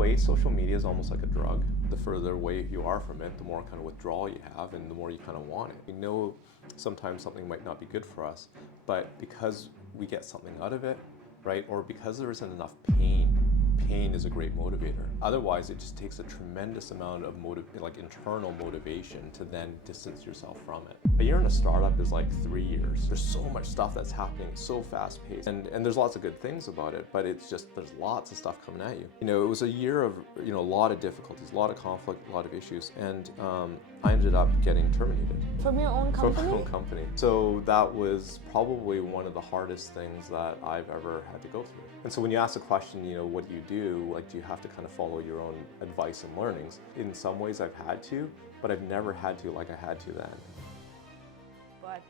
way, social media is almost like a drug. The further away you are from it, the more kind of withdrawal you have and the more you kind of want it. We know sometimes something might not be good for us, but because we get something out of it, right, or because there isn't enough pain, pain is a great motivator. Otherwise, it just takes a tremendous amount of internal motivation to then distance yourself from it. A year in a startup is like 3 years. There's so much stuff that's happening, so fast paced, and there's lots of good things about it, but it's just there's lots of stuff coming at you. It was a year of a lot of difficulties, a lot of conflict, a lot of issues, and I ended up getting terminated. From your own From company? my own company. So that was probably one of the hardest things that I've ever had to go through. And so when you ask the question, what do you do? Like, do you have to kind of follow your own advice and learnings? In some ways I've had to, but I've never had to like I had to then. But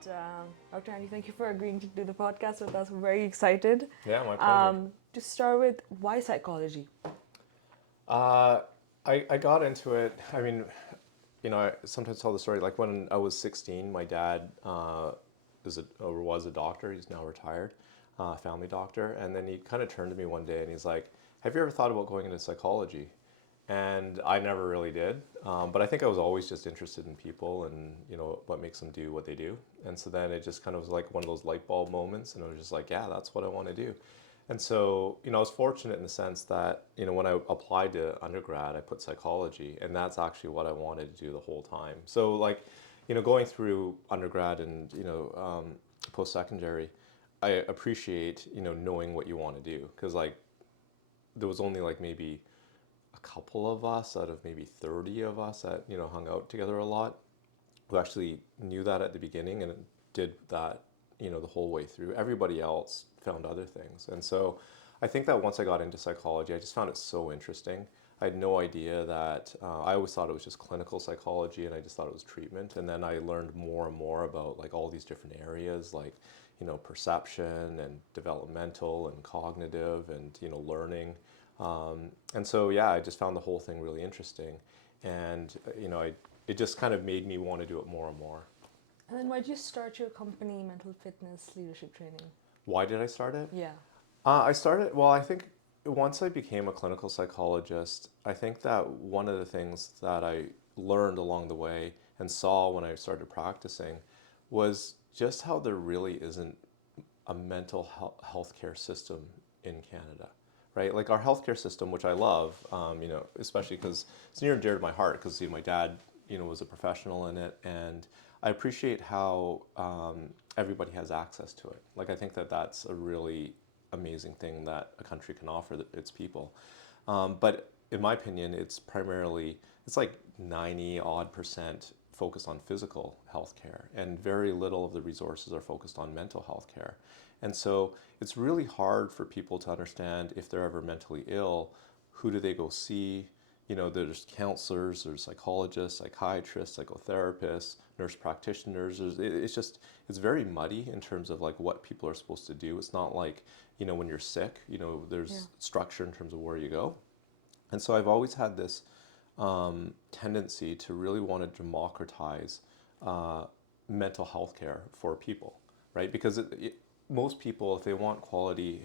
Dr. Andy, thank you for agreeing to do the podcast with us. We're very excited. Yeah, my pleasure. To start with, why psychology? I got into it. I mean, I sometimes tell the story. Like when I was 16, my dad was a doctor. He's now retired, family doctor. And then he kind of turned to me one day and he's like, "Have you ever thought about going into psychology?" And I never really did. But I think I was always just interested in people and what makes them do what they do. And so then it just kind of was like one of those light bulb moments, and I was just like, yeah, that's what I want to do. And so, I was fortunate in the sense that, when I applied to undergrad, I put psychology, and that's actually what I wanted to do the whole time. So like, going through undergrad and, post-secondary, I appreciate, knowing what you want to do. Because like, there was only like maybe a couple of us out of maybe 30 of us that, hung out together a lot, who actually knew that at the beginning and did that, the whole way through. Everybody else found other things. And so I think that once I got into psychology, I just found it so interesting. I had no idea that, I always thought it was just clinical psychology and I just thought it was treatment. And then I learned more and more about like all these different areas like, perception and developmental and cognitive and, learning. And so, yeah, I just found the whole thing really interesting. And, it just kind of made me want to do it more and more. And then why did you start your company, Mental Fitness Leadership Training? Why did I start it? Yeah. I think once I became a clinical psychologist, I think that one of the things that I learned along the way and saw when I started practicing was just how there really isn't a mental health care system in Canada, right? Like our healthcare system, which I love, especially because it's near and dear to my heart because my dad, was a professional in it, and I appreciate how everybody has access to it. Like I think that that's a really amazing thing that a country can offer its people. But in my opinion, it's like 90 odd percent focused on physical health care, and very little of the resources are focused on mental health care. And so it's really hard for people to understand if they're ever mentally ill, who do they go see? There's counselors, there's psychologists, psychiatrists, psychotherapists, nurse practitioners. It's very muddy in terms of like what people are supposed to do. It's not like, when you're sick, there's structure in terms of where you go. And so I've always had this tendency to really want to democratize mental health care for people, right? Because most people, if they want quality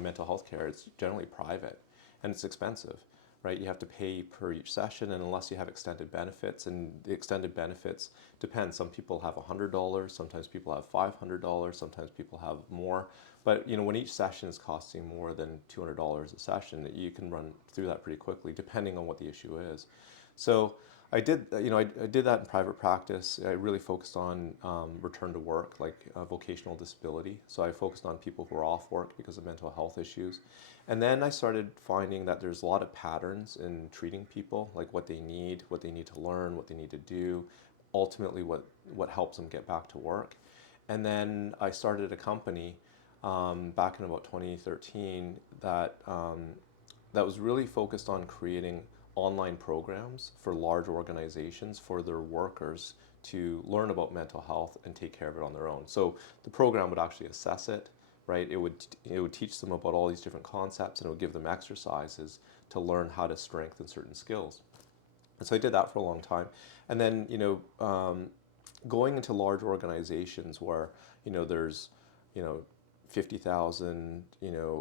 mental health care, it's generally private and it's expensive, right? You have to pay per each session, and unless you have extended benefits, and the extended benefits depend. Some people have $100, sometimes people have $500, sometimes people have more. But when each session is costing more than $200 a session, you can run through that pretty quickly, depending on what the issue is. So I did, I did that in private practice. I really focused on return to work, like vocational disability. So I focused on people who are off work because of mental health issues. And then I started finding that there's a lot of patterns in treating people, like what they need to learn, what they need to do, ultimately what helps them get back to work. And then I started a company back in about 2013 that was really focused on creating online programs for large organizations for their workers to learn about mental health and take care of it on their own. So the program would actually assess it, right? It would teach them about all these different concepts, and it would give them exercises to learn how to strengthen certain skills. And so I did that for a long time. And then, going into large organizations where, there's, 50,000,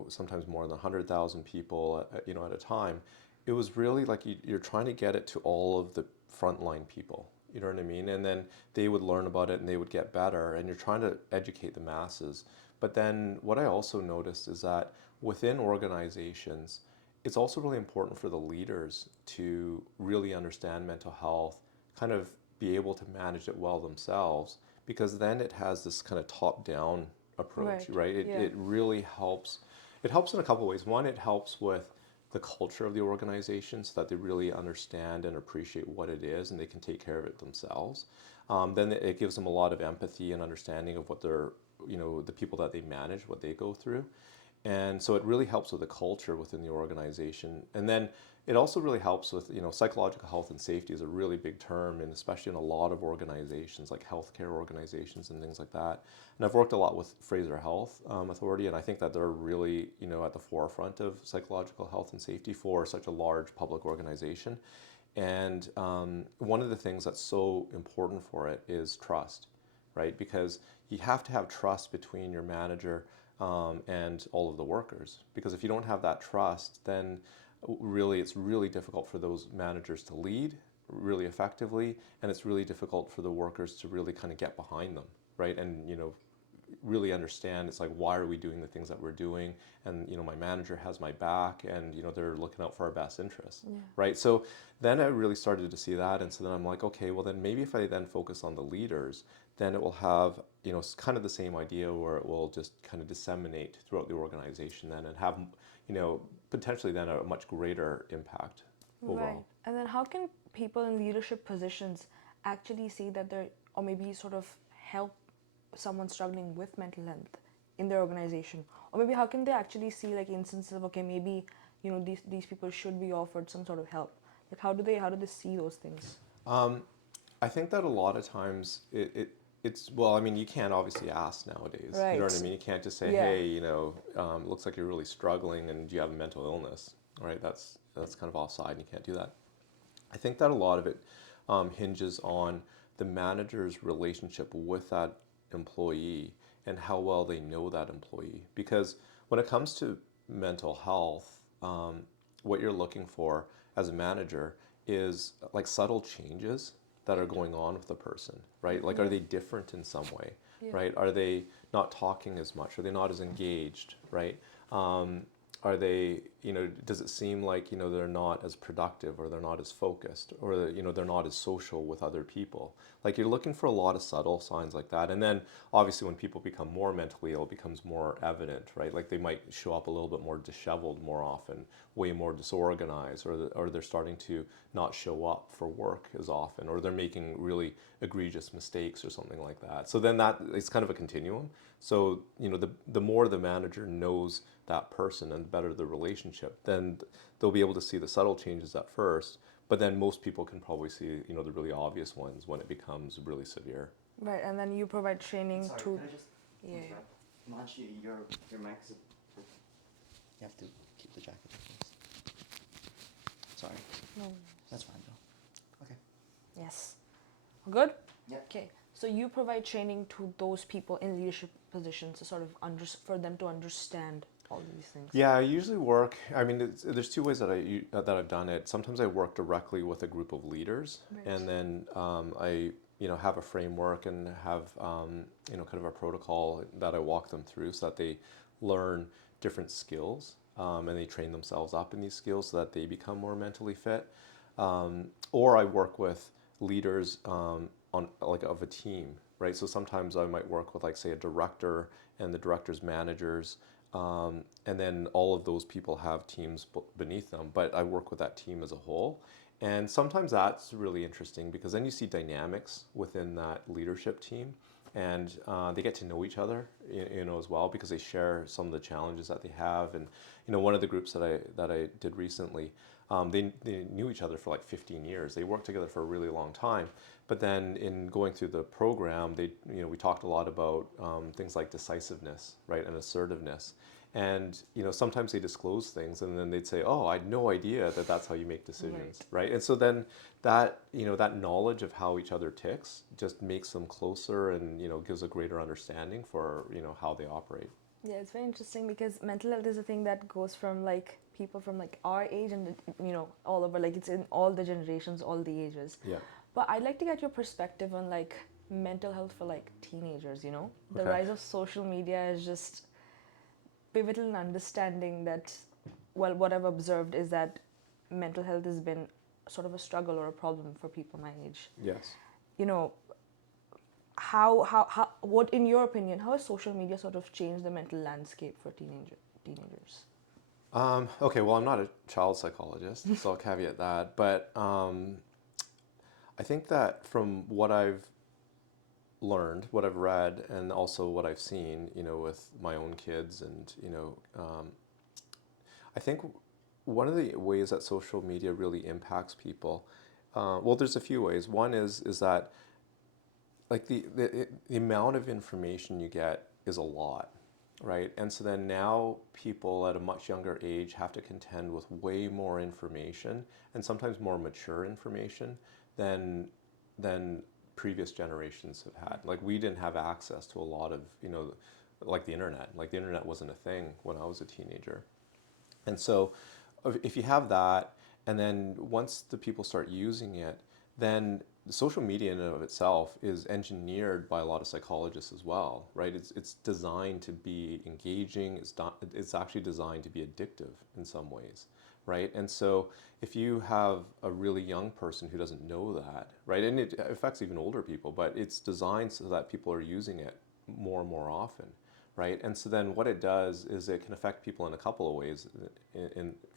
sometimes more than 100,000 people, at a time, it was really like you're trying to get it to all of the frontline people. You know what I mean? And then they would learn about it and they would get better, and you're trying to educate the masses. But then what I also noticed is that within organizations, it's also really important for the leaders to really understand mental health, kind of be able to manage it well themselves, because then it has this kind of top-down approach, Right. right? Yeah. It really helps. It helps in a couple of ways. One, it helps with the culture of the organization so that they really understand and appreciate what it is and they can take care of it themselves. Then it gives them a lot of empathy and understanding of what they're, the people that they manage, what they go through. And so it really helps with the culture within the organization. And then it also really helps with, psychological health and safety is a really big term, and especially in a lot of organizations like healthcare organizations and things like that. And I've worked a lot with Fraser Health Authority, and I think that they're really, at the forefront of psychological health and safety for such a large public organization. And one of the things that's so important for it is trust, right? Because you have to have trust between your manager and all of the workers. Because if you don't have that trust, then really it's really difficult for those managers to lead really effectively, and it's really difficult for the workers to really kind of get behind them, right? And really understand it's like, why are we doing the things that we're doing, and my manager has my back, and they're looking out for our best interests. Yeah. Right? So then I really started to see that, and so then I'm like, okay, well then maybe if I then focus on the leaders, then it will have kind of the same idea where it will just kind of disseminate throughout the organization then, and have potentially then a much greater impact Right. overall. And then how can people in leadership positions actually see that they're, or maybe sort of help someone struggling with mental health in their organization? Or maybe how can they actually see like instances of, okay, maybe, these people should be offered some sort of help? Like how do they see those things? Um, I think that a lot of times it's, well, I mean, you can't obviously ask nowadays. You know what I Right. mean? You can't just say, Yeah. hey, it looks like you're really struggling and do you have a mental illness? Right? That's kind of offside and you can't do that. I think that a lot of it hinges on the manager's relationship with that employee and how well they know that employee. Because when it comes to mental health, what you're looking for as a manager is like subtle changes that are going on with the person, right? Like, are Yeah. they different in some way, Yeah. right? Are they not talking as much? Are they not as engaged, right? Are they, does it seem like, they're not as productive, or they're not as focused, or, they're not as social with other people? Like, you're looking for a lot of subtle signs like that. And then obviously when people become more mentally ill, it becomes more evident, right? Like they might show up a little bit more disheveled more often, way more disorganized, or they're starting to not show up for work as often, or they're making really egregious mistakes or something like that. So then that it's kind of a continuum. So, the more the manager knows that person and the better the relationship, then they'll be able to see the subtle changes at first. But then most people can probably see, the really obvious ones when it becomes really severe. Right. And then you provide training Sorry, to, can I just yeah. interrupt? Manchi, your mic's. You have to keep the jacket, please. Sorry, No. that's fine though. Okay. Yes. Good? Yeah. Okay. So you provide training to those people in leadership positions to sort of for them to understand all these things. Yeah, I usually work. I mean, there's two ways that I've done it. Sometimes I work directly with a group of leaders, Right. and then I have a framework and have kind of a protocol that I walk them through so that they learn different skills, and they train themselves up in these skills so that they become more mentally fit. Or I work with leaders on like of a team, right? So sometimes I might work with, like, say, a director and the director's managers, and then all of those people have teams beneath them, but I work with that team as a whole. And sometimes that's really interesting because then you see dynamics within that leadership team, and they get to know each other, as well, because they share some of the challenges that they have. And one of the groups that I did recently, they knew each other for like 15 years. They worked together for a really long time. But then in going through the program, we talked a lot about things like decisiveness, right, and assertiveness. And sometimes they disclose things, and then they'd say, "Oh, I had no idea that that's how you make decisions," right? And so then that knowledge of how each other ticks just makes them closer, and gives a greater understanding for how they operate. Yeah, it's very interesting because mental health is a thing that goes from like people from like our age and all over, like it's in all the generations, all the ages. Yeah. But I'd like to get your perspective on like mental health for like teenagers, The Okay. rise of social media is just pivotal in understanding that, well, what I've observed is that mental health has been sort of a struggle or a problem for people my age. Yes. You know, what, in your opinion, how has social media sort of changed the mental landscape for teenagers? Okay, well, I'm not a child psychologist, so I'll caveat that. But I think that from what I've learned, what I've read, and also what I've seen, with my own kids, and I think one of the ways that social media really impacts people, well, there's a few ways. One is that like the amount of information you get is a lot, right? And so then now people at a much younger age have to contend with way more information and sometimes more mature information than than previous generations have had. Like we didn't have access to a lot of, like the internet. Like the internet wasn't a thing when I was a teenager. And so if you have that, and then once the people start using it, then the social media in and of itself is engineered by a lot of psychologists as well, right? It's designed to be engaging. It's actually designed to be addictive in some ways, right? And so if you have a really young person who doesn't know that, right, and it affects even older people, but it's designed so that people are using it more and more often, right? And so then what it does is it can affect people in a couple of ways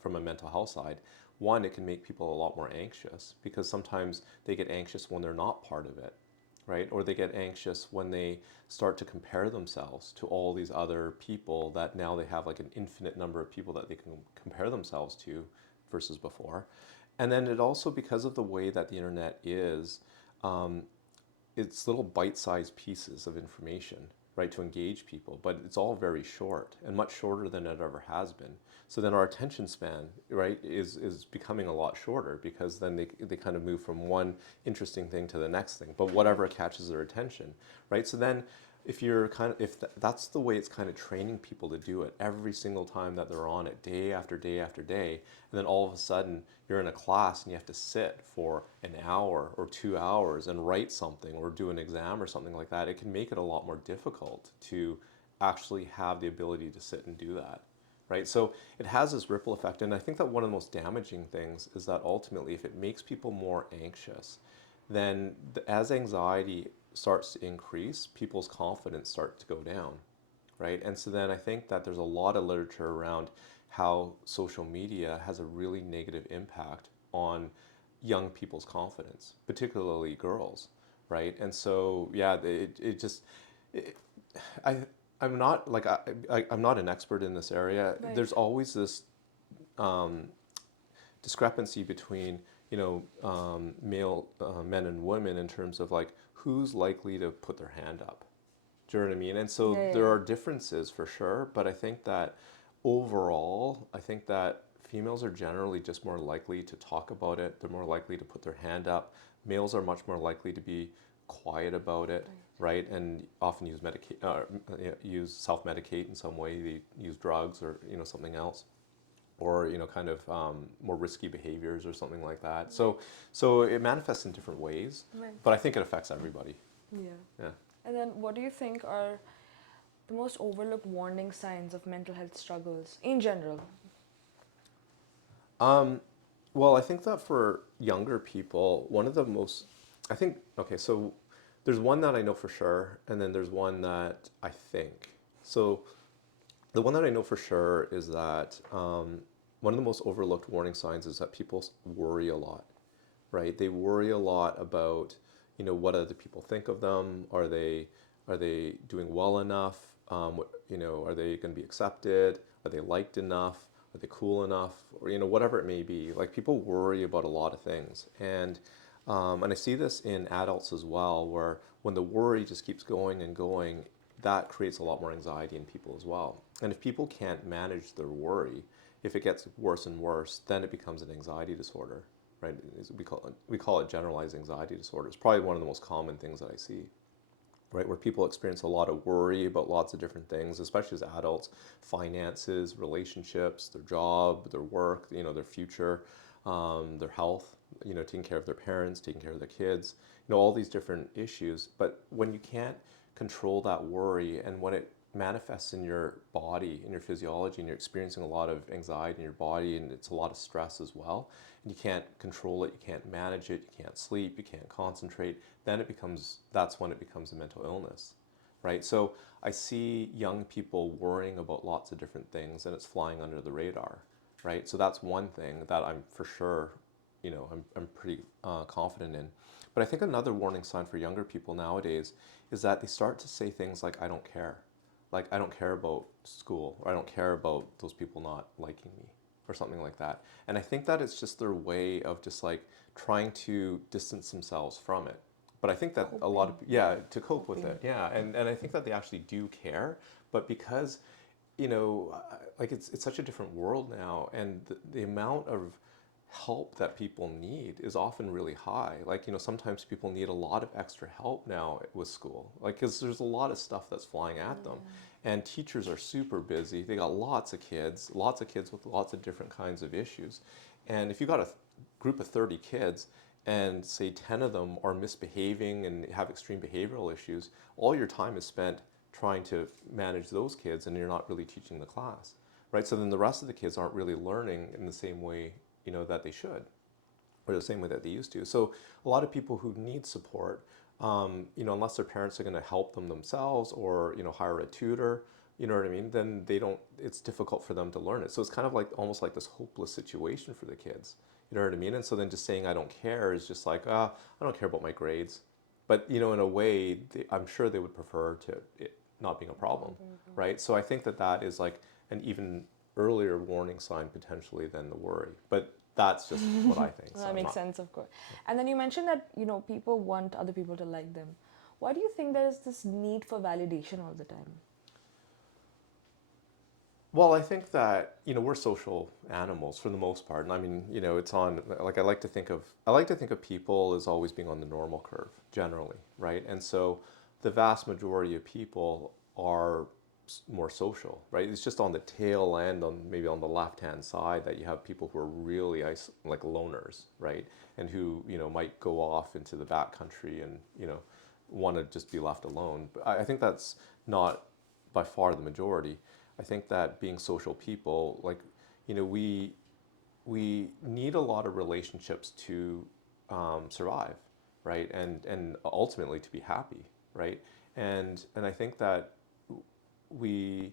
from a mental health side. One, it can make people a lot more anxious because sometimes they get anxious when they're not part of it, right? Or they get anxious when they start to compare themselves to all these other people that now they have like an infinite number of people that they can compare themselves to versus before. And then it also, because of the way that the internet is, um, it's little bite-sized pieces of information, right, to engage people, but it's all very short and much shorter than it ever has been. So then our attention span, right, is becoming a lot shorter because then they kind of move from one interesting thing to the next thing, but whatever catches their attention, right? So then if you're kind of, that's the way it's kind of training people to do it every single time that they're on it, day after day after day, and then all of a sudden you're in a class and you have to sit for an hour or 2 hours and write something or do an exam or something like that. It can make it a lot more difficult to actually have the ability to sit and do that, right? So it has this ripple effect, and I think that one of the most damaging things is that ultimately if it makes people more anxious, then as anxiety starts to increase, people's confidence starts to go down, right? And so then I think that there's a lot of literature around how social media has a really negative impact on young people's confidence, particularly girls, right? And so yeah, it just it, I I'm not like I'm not an expert in this area. Right. There's always this um, discrepancy between male men and women in terms of like who's likely to put their hand up. Do you know what I mean? And Yeah, so yeah, there yeah. are differences for sure, but I think that overall, I think that females are generally just more likely to talk about it. They're more likely to put their hand up. Males are much more likely to be quiet about it, right? And often use self-medicate in some way. They use drugs or something else, or kind of more risky behaviors or something like that. So it manifests in different ways, Right. but I think it affects everybody. Yeah. Yeah. And then what do you think are the most overlooked warning signs of mental health struggles in general? Um, well, I think that for younger people, one of the most, I think, okay, so there's one that I know for sure, and then there's one that I think. So the one that I know for sure is that one of the most overlooked warning signs is that people worry a lot, right? They worry a lot about, what other people think of them. Are they doing well enough? Are they going to be accepted? Are they liked enough? Are they cool enough? Or whatever it may be. Like people worry about a lot of things, and I see this in adults as well, where when the worry just keeps going and going, that creates a lot more anxiety in people as well. And if people can't manage their worry, if it gets worse and worse, then it becomes an anxiety disorder, right? We call it generalized anxiety disorder. It's probably one of the most common things that I see. right? Where people experience a lot of worry about lots of different things, especially as adults, finances, relationships, their job, their work, their future, their health, taking care of their parents, taking care of their kids, all these different issues. But when you can't control that worry and when it manifests in your body, in your physiology, and you're experiencing a lot of anxiety in your body and it's a lot of stress as well, and you can't control it, you can't manage it, you can't sleep, you can't concentrate, then that's when it becomes a mental illness, right? So I see young people worrying about lots of different things and it's flying under the radar, right? So that's one thing that I'm for sure, I'm pretty confident in. But I think another warning sign for younger people nowadays is that they start to say things like, I don't care. Like, I don't care about school, or I don't care about those people not liking me, or something like that. And I think that it's just their way of just like trying to distance themselves from it. But I think that a lot of, Coping. yeah, to cope with Coping. it, yeah. And I think that they actually do care, but because, like it's such a different world now, and the amount of help that people need is often really high. Like, sometimes people need a lot of extra help now with school, like, because there's a lot of stuff that's flying at them. And teachers are super busy. They got lots of kids with lots of different kinds of issues. And if you got a group of 30 kids and say 10 of them are misbehaving and have extreme behavioral issues, all your time is spent trying to manage those kids and you're not really teaching the class, right? So then the rest of the kids aren't really learning in the same way that they should, or the same way that they used to. So a lot of people who need support, unless their parents are going to help them themselves or hire a tutor, you know what I mean, then they don't. It's difficult for them to learn it. So it's kind of like almost like this hopeless situation for the kids. You know what I mean? And so then just saying I don't care is just like, I don't care about my grades. But in a way, I'm sure they would prefer to it not being a problem, right? So I think that is like an even earlier warning sign potentially than the worry. But that's just what I think. So That I'm makes not. sense, of course. And then you mentioned that, people want other people to like them. Why do you think there is this need for validation all the time? Well, I think that we're social animals for the most part, and I mean it's on like I like to think of people as always being on the normal curve generally, right? And so the vast majority of people are more social, right? It's just on the tail end, on maybe on the left hand side, that you have people who are really like loners, right? And who might go off into the back country and want to just be left alone. But I think that's not by far the majority. I think that being social people, like, we need a lot of relationships to survive, right? And ultimately to be happy, right? And I think that we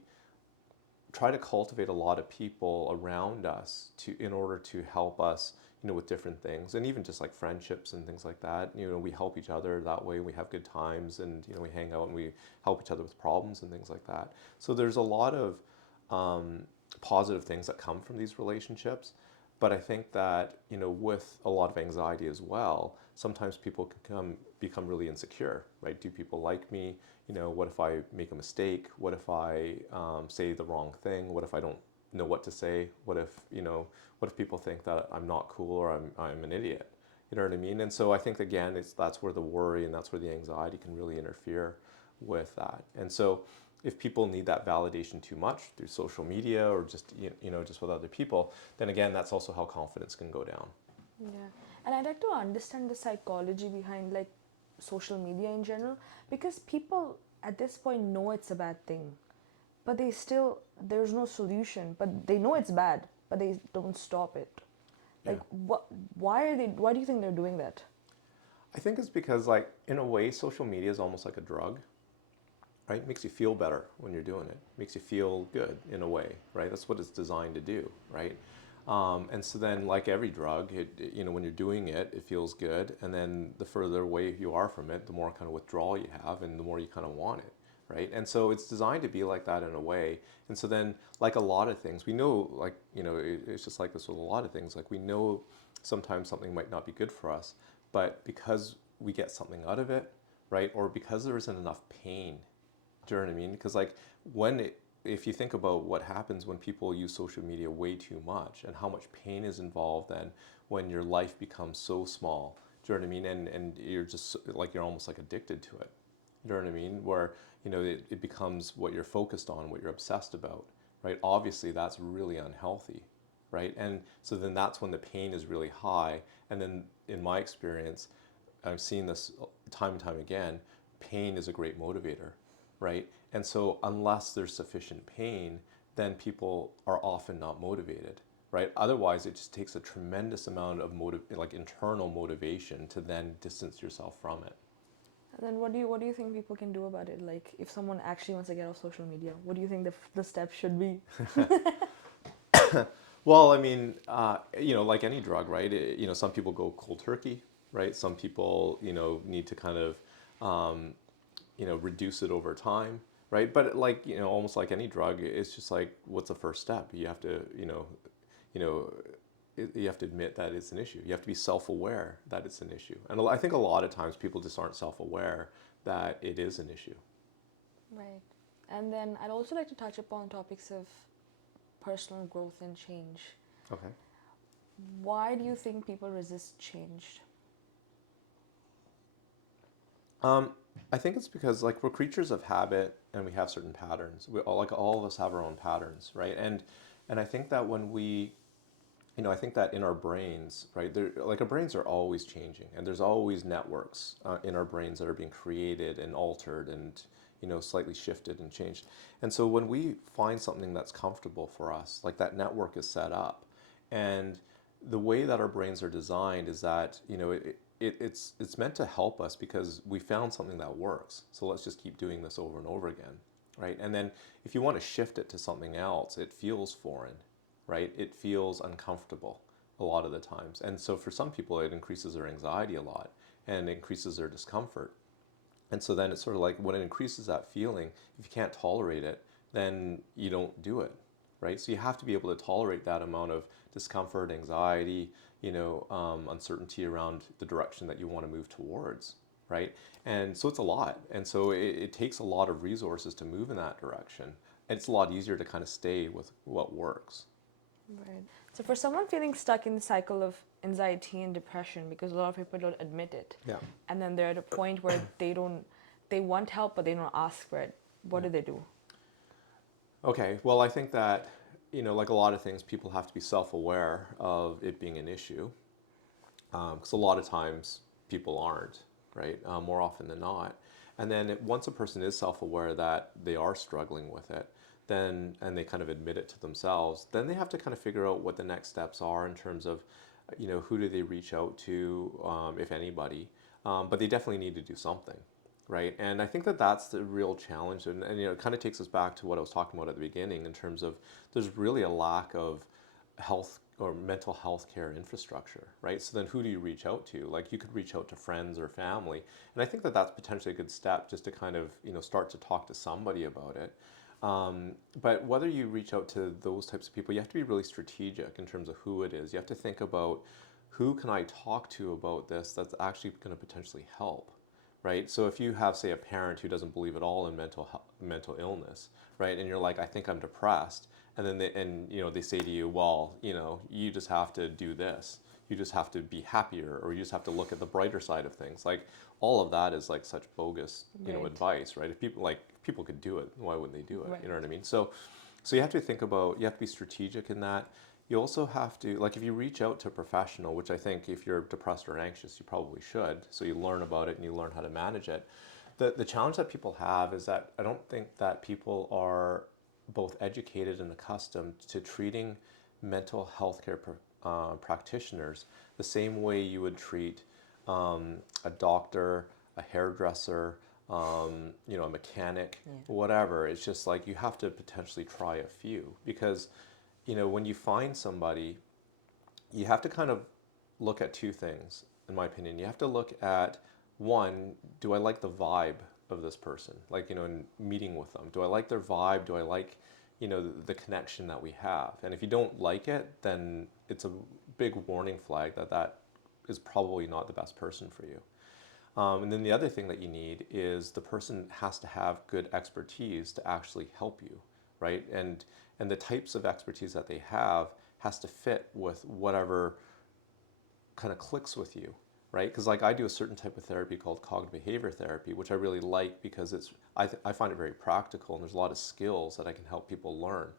try to cultivate a lot of people around us in order to help us with different things, and even just like friendships and things like that. We help each other that way. We have good times, and we hang out and we help each other with problems and things like that. So there's a lot of positive things that come from these relationships. But I think that with a lot of anxiety as well, sometimes people can become really insecure, right? Do people like me? What if I make a mistake? What if I say the wrong thing? What if I don't know what to say? What if people think that I'm not cool or I'm an idiot? You know what I mean? And so I think again, that's where the worry and that's where the anxiety can really interfere with that. And so if people need that validation too much through social media or just just with other people, then again, that's also how confidence can go down. Yeah. And I'd like to understand the psychology behind like social media in general, because people at this point know it's a bad thing, but there's no solution, but they know it's bad, but they don't stop it. Yeah. Like, why do you think they're doing that? I think it's because, like, in a way, social media is almost like a drug, right? It makes you feel better when you're doing it. Makes you feel good in a way, right? That's what it's designed to do, right? And so then, like every drug, when you're doing it, it feels good, and then the further away you are from it, the more kind of withdrawal you have, and the more you kind of want it, right? And so it's designed to be like that in a way. And so then, like a lot of things, we know, like it's just like this with a lot of things. Like we know sometimes something might not be good for us, but because we get something out of it, right? Or because there isn't enough pain. Do you know what I mean? Because like if you think about what happens when people use social media way too much and how much pain is involved then when your life becomes so small. Do you know what I mean? And you're just like you're almost like addicted to it. You know what I mean? Where, it becomes what you're focused on, what you're obsessed about, right? Obviously, that's really unhealthy, right? And so then that's when the pain is really high. And then in my experience, I've seen this time and time again, pain is a great motivator, right? And so unless there's sufficient pain, then people are often not motivated, right? Otherwise, it just takes a tremendous amount of like internal motivation to then distance yourself from it. And then what do you think people can do about it? Like if someone actually wants to get off social media, what do you think the steps should be? Well, I mean, like any drug, right? Some people go cold turkey, right? Some people, need to kind of, reduce it over time, right? But like, almost like any drug, it's just like, what's the first step? You have to, you know, you have to admit that it's an issue. You have to be self-aware that it's an issue. And I think a lot of times people just aren't self-aware that it is an issue. Right. And then I'd also like to touch upon topics of personal growth and change. Okay. Why do you think people resist change? I think it's because like we're creatures of habit and we have certain patterns. Like all of us have our own patterns, right? And I think that when we, I think that in our brains, right, like our brains are always changing, and there's always networks in our brains that are being created and altered and slightly shifted and changed. And so when we find something that's comfortable for us, like that network is set up, and the way that our brains are designed is that it's meant to help us because we found something that works. So let's just keep doing this over and over again, right? And then if you want to shift it to something else, it feels foreign, right? It feels uncomfortable a lot of the times. And so for some people, it increases their anxiety a lot and increases their discomfort. And so then it's sort of like when it increases that feeling, if you can't tolerate it, then you don't do it, right? So you have to be able to tolerate that amount of discomfort, anxiety, uncertainty around the direction that you want to move towards, right? And so it's a lot. And so it takes a lot of resources to move in that direction. And it's a lot easier to kind of stay with what works. Right. So for someone feeling stuck in the cycle of anxiety and depression, because a lot of people don't admit it, Yeah. and then they're at a point where they want help but they don't ask for it. What do they do? Okay, well, I think that, like a lot of things, people have to be self-aware of it being an issue. Because a lot of times people aren't, right? More often than not. And then once a person is self-aware that they are struggling with it, then, and they kind of admit it to themselves, then they have to kind of figure out what the next steps are in terms of, who do they reach out to, if anybody. But they definitely need to do something, right? And I think that that's the real challenge. And it kind of takes us back to what I was talking about at the beginning in terms of there's really a lack of health or mental health care infrastructure, right? So then who do you reach out to? Like you could reach out to friends or family. And I think that that's potentially a good step just to kind of, start to talk to somebody about it. But whether you reach out to those types of people, you have to be really strategic in terms of who it is. You have to think about who can I talk to about this that's actually going to potentially help, right? So if you have, say, a parent who doesn't believe at all in mental illness, right, and you're like, I think I'm depressed, and then they say to you, well, you just have to do this, you just have to be happier, or you just have to look at the brighter side of things. Like all of that is like such bogus, Right. advice, right? If people could do it, why wouldn't they do it? Right. You know what I mean? So you have to think about, you have to be strategic in that. You also have to, like if you reach out to a professional, which I think if you're depressed or anxious, you probably should, so you learn about it and you learn how to manage it. The challenge that people have is that I don't think that people are both educated and accustomed to treating mental health care practitioners the same way you would treat a doctor, a hairdresser, a mechanic, whatever. It's just like you have to potentially try a few because, when you find somebody, you have to kind of look at two things, in my opinion. You have to look at one, do I like the vibe of this person? Like, in meeting with them, do I like their vibe? Do I like, the connection that we have? And if you don't like it, then it's a big warning flag that that is probably not the best person for you. And then the other thing that you need is the person has to have good expertise to actually help you, right? And the types of expertise that they have has to fit with whatever kind of clicks with you, right? Because like I do a certain type of therapy called cognitive behavior therapy, which I really like because I find it very practical and there's a lot of skills that I can help people learn.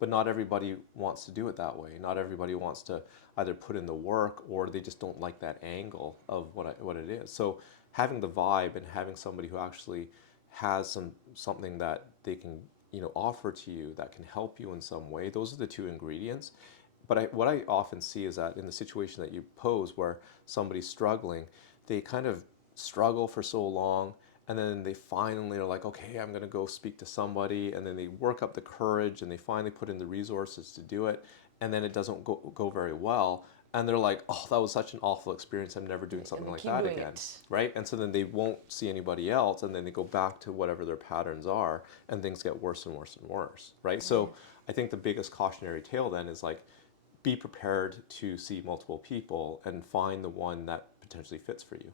But not everybody wants to do it that way. Not everybody wants to either put in the work or they just don't like that angle of what it is. So having the vibe and having somebody who actually has something that they can offer to you that can help you in some way, those are the two ingredients. But what I often see is that in the situation that you pose where somebody's struggling, they kind of struggle for so long and then they finally are like, okay, I'm going to go speak to somebody. And then they work up the courage and they finally put in the resources to do it. And then it doesn't go very well. And they're like, oh, that was such an awful experience. I'm never doing And something they like keep that doing again. it. Right? And so then they won't see anybody else. And then they go back to whatever their patterns are. And things get worse and worse and worse. Right? So I think the biggest cautionary tale then is like, be prepared to see multiple people and find the one that potentially fits for you,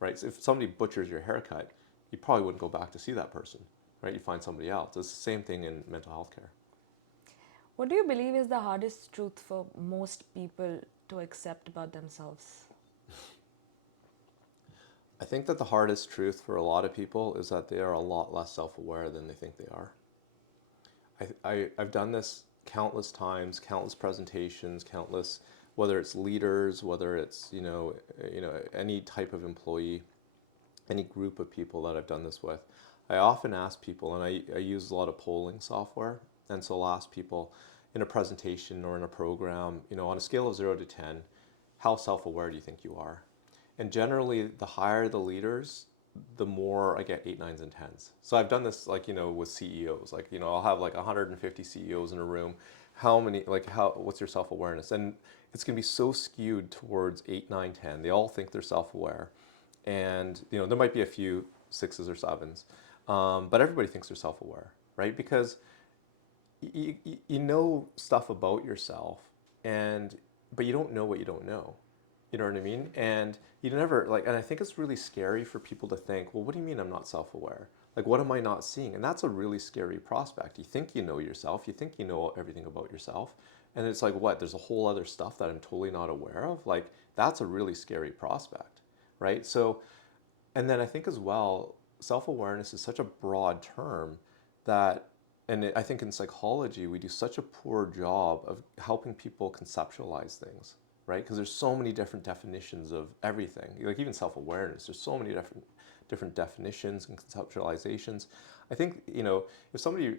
right? So if somebody butchers your haircut, you probably wouldn't go back to see that person, right? You find somebody else. It's the same thing in mental health care. What do you believe is the hardest truth for most people to accept about themselves? I think that the hardest truth for a lot of people is that they are a lot less self-aware than they think they are. I've done this countless times, countless presentations, countless, whether it's leaders, whether it's, any type of employee, any group of people that I've done this with. I often ask people, and I use a lot of polling software, and so I'll ask people in a presentation or in a program, on a scale of 0 to 10, how self-aware do you think you are? And generally, the higher the leaders, the more I get 8, 9s, and 10s. So I've done this like, with CEOs. Like, I'll have like 150 CEOs in a room. What's your self-awareness? And it's going to be so skewed towards 8, 9, 10. They all think they're self-aware. And, there might be a few 6s or 7s. But everybody thinks they're self-aware, right? Because you know stuff about yourself but you don't know what you don't know. You know what I mean? And you never and I think it's really scary for people to think, well, what do you mean I'm not self-aware? Like, what am I not seeing? And that's a really scary prospect. You think you know yourself, you think you know everything about yourself, and it's like, what? There's a whole other stuff that I'm totally not aware of. Like, that's a really scary prospect, right? So, and then I think as well, self-awareness is such a broad term that, I think in psychology, we do such a poor job of helping people conceptualize things, right? Because there's so many different definitions of everything. Like even self-awareness, there's so many different definitions and conceptualizations. I think, if somebody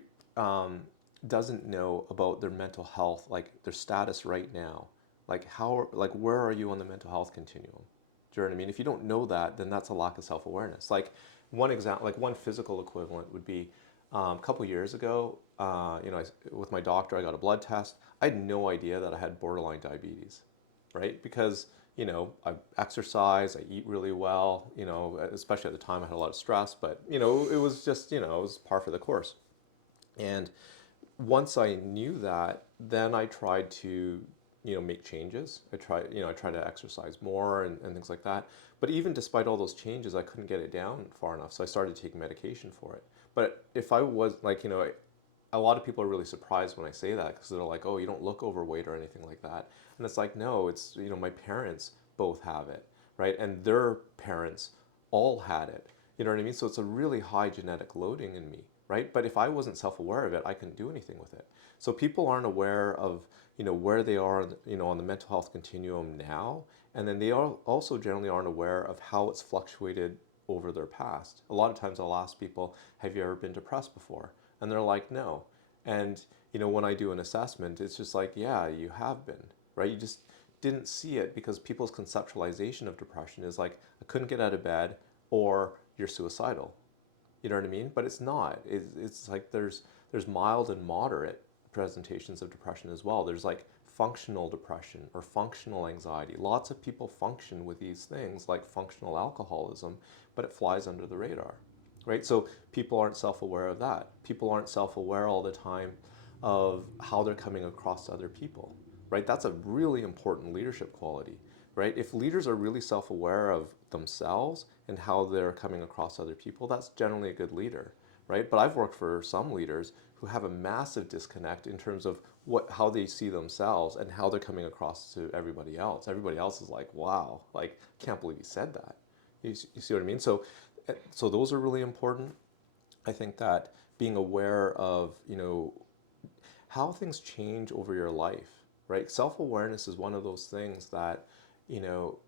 doesn't know about their mental health, like their status right now, where are you on the mental health continuum? Do you know what I mean? If you don't know that, then that's a lack of self-awareness. Like one example, like one physical equivalent would be a couple years ago, with my doctor, I got a blood test. I had no idea that I had borderline diabetes, right? Because, I exercise, I eat really well, especially at the time I had a lot of stress, but, it was just, it was par for the course. And once I knew that, then I tried to, make changes. I tried to exercise more and things like that. But even despite all those changes, I couldn't get it down far enough. So I started taking medication for it. But if I was a lot of people are really surprised when I say that because they're like, oh, you don't look overweight or anything like that. And it's like, no, it's, my parents both have it, right? And their parents all had it. You know what I mean? So it's a really high genetic loading in me, right? But if I wasn't self-aware of it, I couldn't do anything with it. So people aren't aware of, where they are, on the mental health continuum now. And then they also generally aren't aware of how it's fluctuated over their past. A lot of times I'll ask people, have you ever been depressed before? And they're like, no. And, when I do an assessment, it's just like, yeah, you have been, right? You just didn't see it because people's conceptualization of depression is like, I couldn't get out of bed or you're suicidal. You know what I mean? But it's not. It's like there's mild and moderate presentations of depression as well. There's like functional depression or functional anxiety. Lots of people function with these things like functional alcoholism, but it flies under the radar, right? So people aren't self-aware of that. People aren't self-aware all the time of how they're coming across to other people, right? That's a really important leadership quality, right? If leaders are really self-aware of themselves and how they're coming across to other people, that's generally a good leader, right? But I've worked for some leaders who have a massive disconnect in terms of how they see themselves and how they're coming across to everybody else. Everybody else is like, wow, like, can't believe you said that. You see what I mean? So those are really important. I think that being aware of, how things change over your life, right? Self-awareness is one of those things that, you know,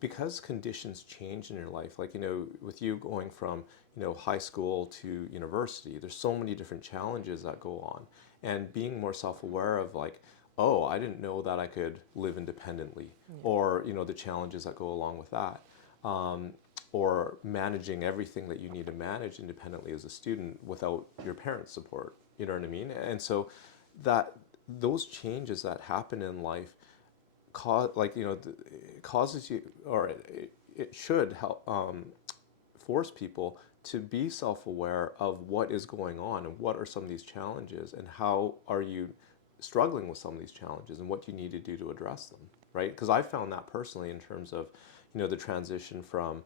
because conditions change in your life, like, with you going from, high school to university, there's so many different challenges that go on. And being more self-aware of, like, oh, I didn't know that I could live independently, or, the challenges that go along with that. Um, or managing everything that you need to manage independently as a student without your parents' support. You know what I mean? And so that those changes that happen in life causes you, or it should help force people to be self-aware of what is going on and what are some of these challenges and how are you struggling with some of these challenges and what do you need to do to address them, right? Because I found that personally in terms of, the transition from,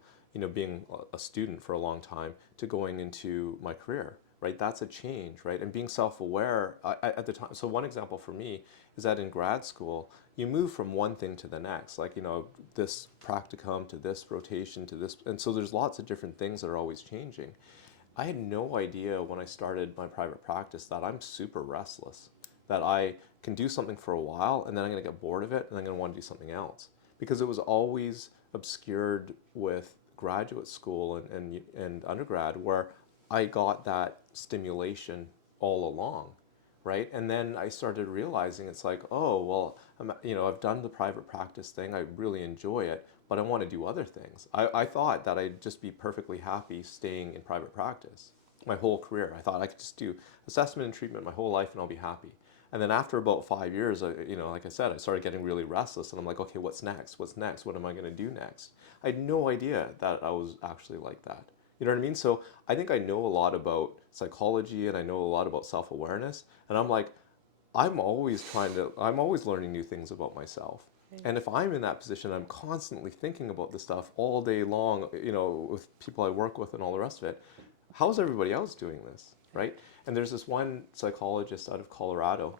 being a student for a long time to going into my career, right? That's a change, right? And being self-aware at the time. So one example for me is that in grad school, you move from one thing to the next, like, this practicum to this rotation to this. And so there's lots of different things that are always changing. I had no idea when I started my private practice that I'm super restless, that I can do something for a while and then I'm going to get bored of it and I'm going to want to do something else. Because it was always obscured with graduate school and undergrad where I got that stimulation all along, right? And then I started realizing it's like, oh, well, I've done the private practice thing. I really enjoy it, but I want to do other things. I thought that I'd just be perfectly happy staying in private practice my whole career. I thought I could just do assessment and treatment my whole life and I'll be happy. And then after about 5 years, like I said, I started getting really restless and I'm like, okay, what's next? What's next? What am I going to do next? I had no idea that I was actually like that. You know what I mean? So I think I know a lot about psychology and I know a lot about self-awareness. And I'm like, I'm always learning new things about myself. And if I'm in that position, I'm constantly thinking about this stuff all day long, with people I work with and all the rest of it. How's everybody else doing this, right? And there's this one psychologist out of Colorado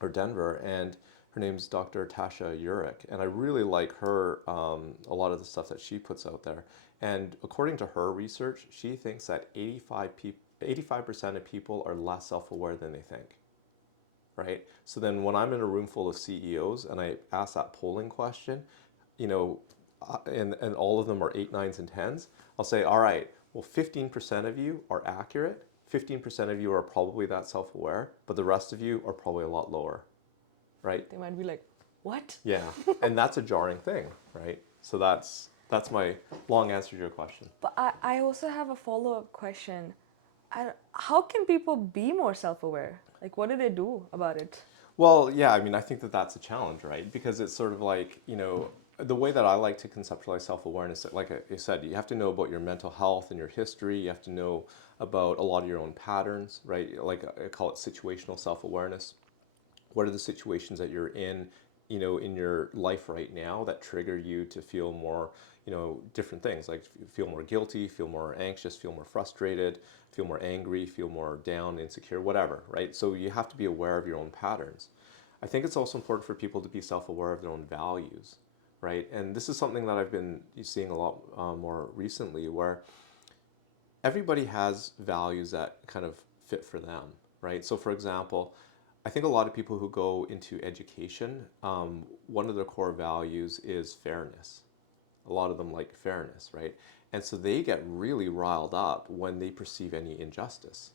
or Denver, and her name's Dr. Tasha Urich, and I really like her, a lot of the stuff that she puts out there. And according to her research, she thinks that 85% of people are less self-aware than they think, right? So then when I'm in a room full of CEOs and I ask that polling question, you know, and all of them are 8, 9s, and 10s, I'll say, all right, well, 15% of you are accurate, 15% of you are probably that self-aware, but the rest of you are probably a lot lower, right? They might be like, what? Yeah, and that's a jarring thing, right? So that's my long answer to your question. But I also have a follow-up question. How can people be more self-aware? Like, what do they do about it? Well, yeah, I mean, I think that that's a challenge, right? Because it's sort of like, the way that I like to conceptualize self-awareness, like I said, you have to know about your mental health and your history. You have to know about a lot of your own patterns, right? Like I call it situational self-awareness. What are the situations that you're in, in your life right now that trigger you to feel more, different things, like feel more guilty, feel more anxious, feel more frustrated, feel more angry, feel more down, insecure, whatever, right? So you have to be aware of your own patterns. I think it's also important for people to be self-aware of their own values, right? And this is something that I've been seeing a lot more recently, where everybody has values that kind of fit for them, right? So for example, I think a lot of people who go into education, one of their core values is fairness. A lot of them like fairness, right? And so they get really riled up when they perceive any injustice.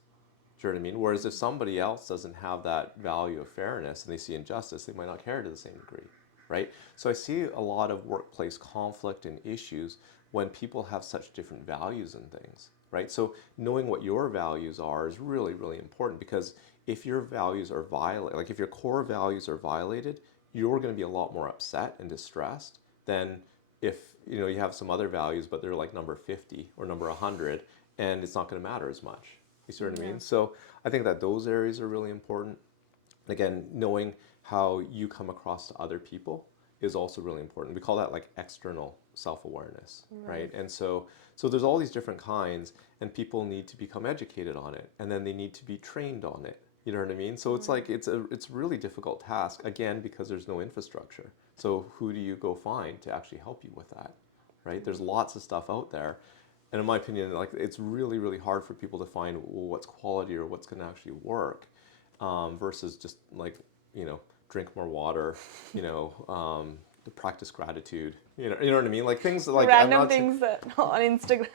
Do you know what I mean? Whereas if somebody else doesn't have that value of fairness and they see injustice, they might not care to the same degree, right? So I see a lot of workplace conflict and issues when people have such different values and things, right? So knowing what your values are is really, really important, because if your values are violated, like if your core values are violated, you're going to be a lot more upset and distressed than if you have some other values but they're like number 50 or number 100, and it's not going to matter as much. You see what I mean? So I think that those areas are really important. Again, knowing how you come across to other people is also really important. We call that like external self-awareness, right? Right. And so there's all these different kinds, and people need to become educated on it, and then they need to be trained on it. You know what I mean? So it's like it's a really difficult task again because there's no infrastructure. So who do you go find to actually help you with that, right? There's lots of stuff out there, and in my opinion, like it's really hard for people to find what's quality or what's going to actually work, versus just like drink more water, to practice gratitude. You know what I mean? Like things like I'm Random not. things that on Instagram.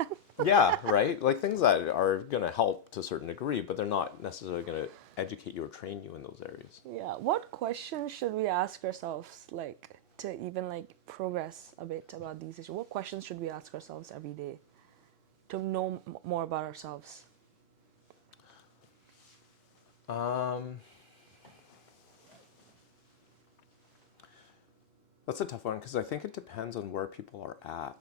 Yeah, right. Like things that are going to help to a certain degree, but they're not necessarily going to educate you or train you in those areas. Yeah. What questions should we ask ourselves, like, to even like progress a bit about these issues? What questions should we ask ourselves every day to know more about ourselves? Um, that's a tough one because I think it depends on where people are at.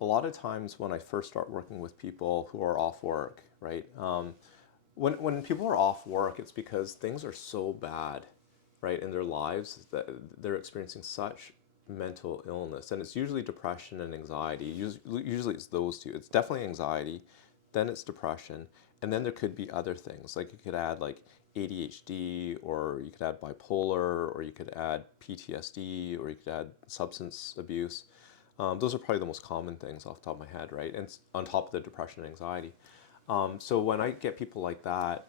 A lot of times when I first start working with people who are off work, right? When people are off work, it's because things are so bad, right, in their lives that they're experiencing such mental illness, and it's usually depression and anxiety. Usually it's those two. It's definitely anxiety, then it's depression, and then there could be other things. Like you could add like ADHD, or you could add bipolar, or you could add PTSD, or you could add substance abuse. Those are probably the most common things off the top of my head, right? And on top of the depression and anxiety. So when I get people like that,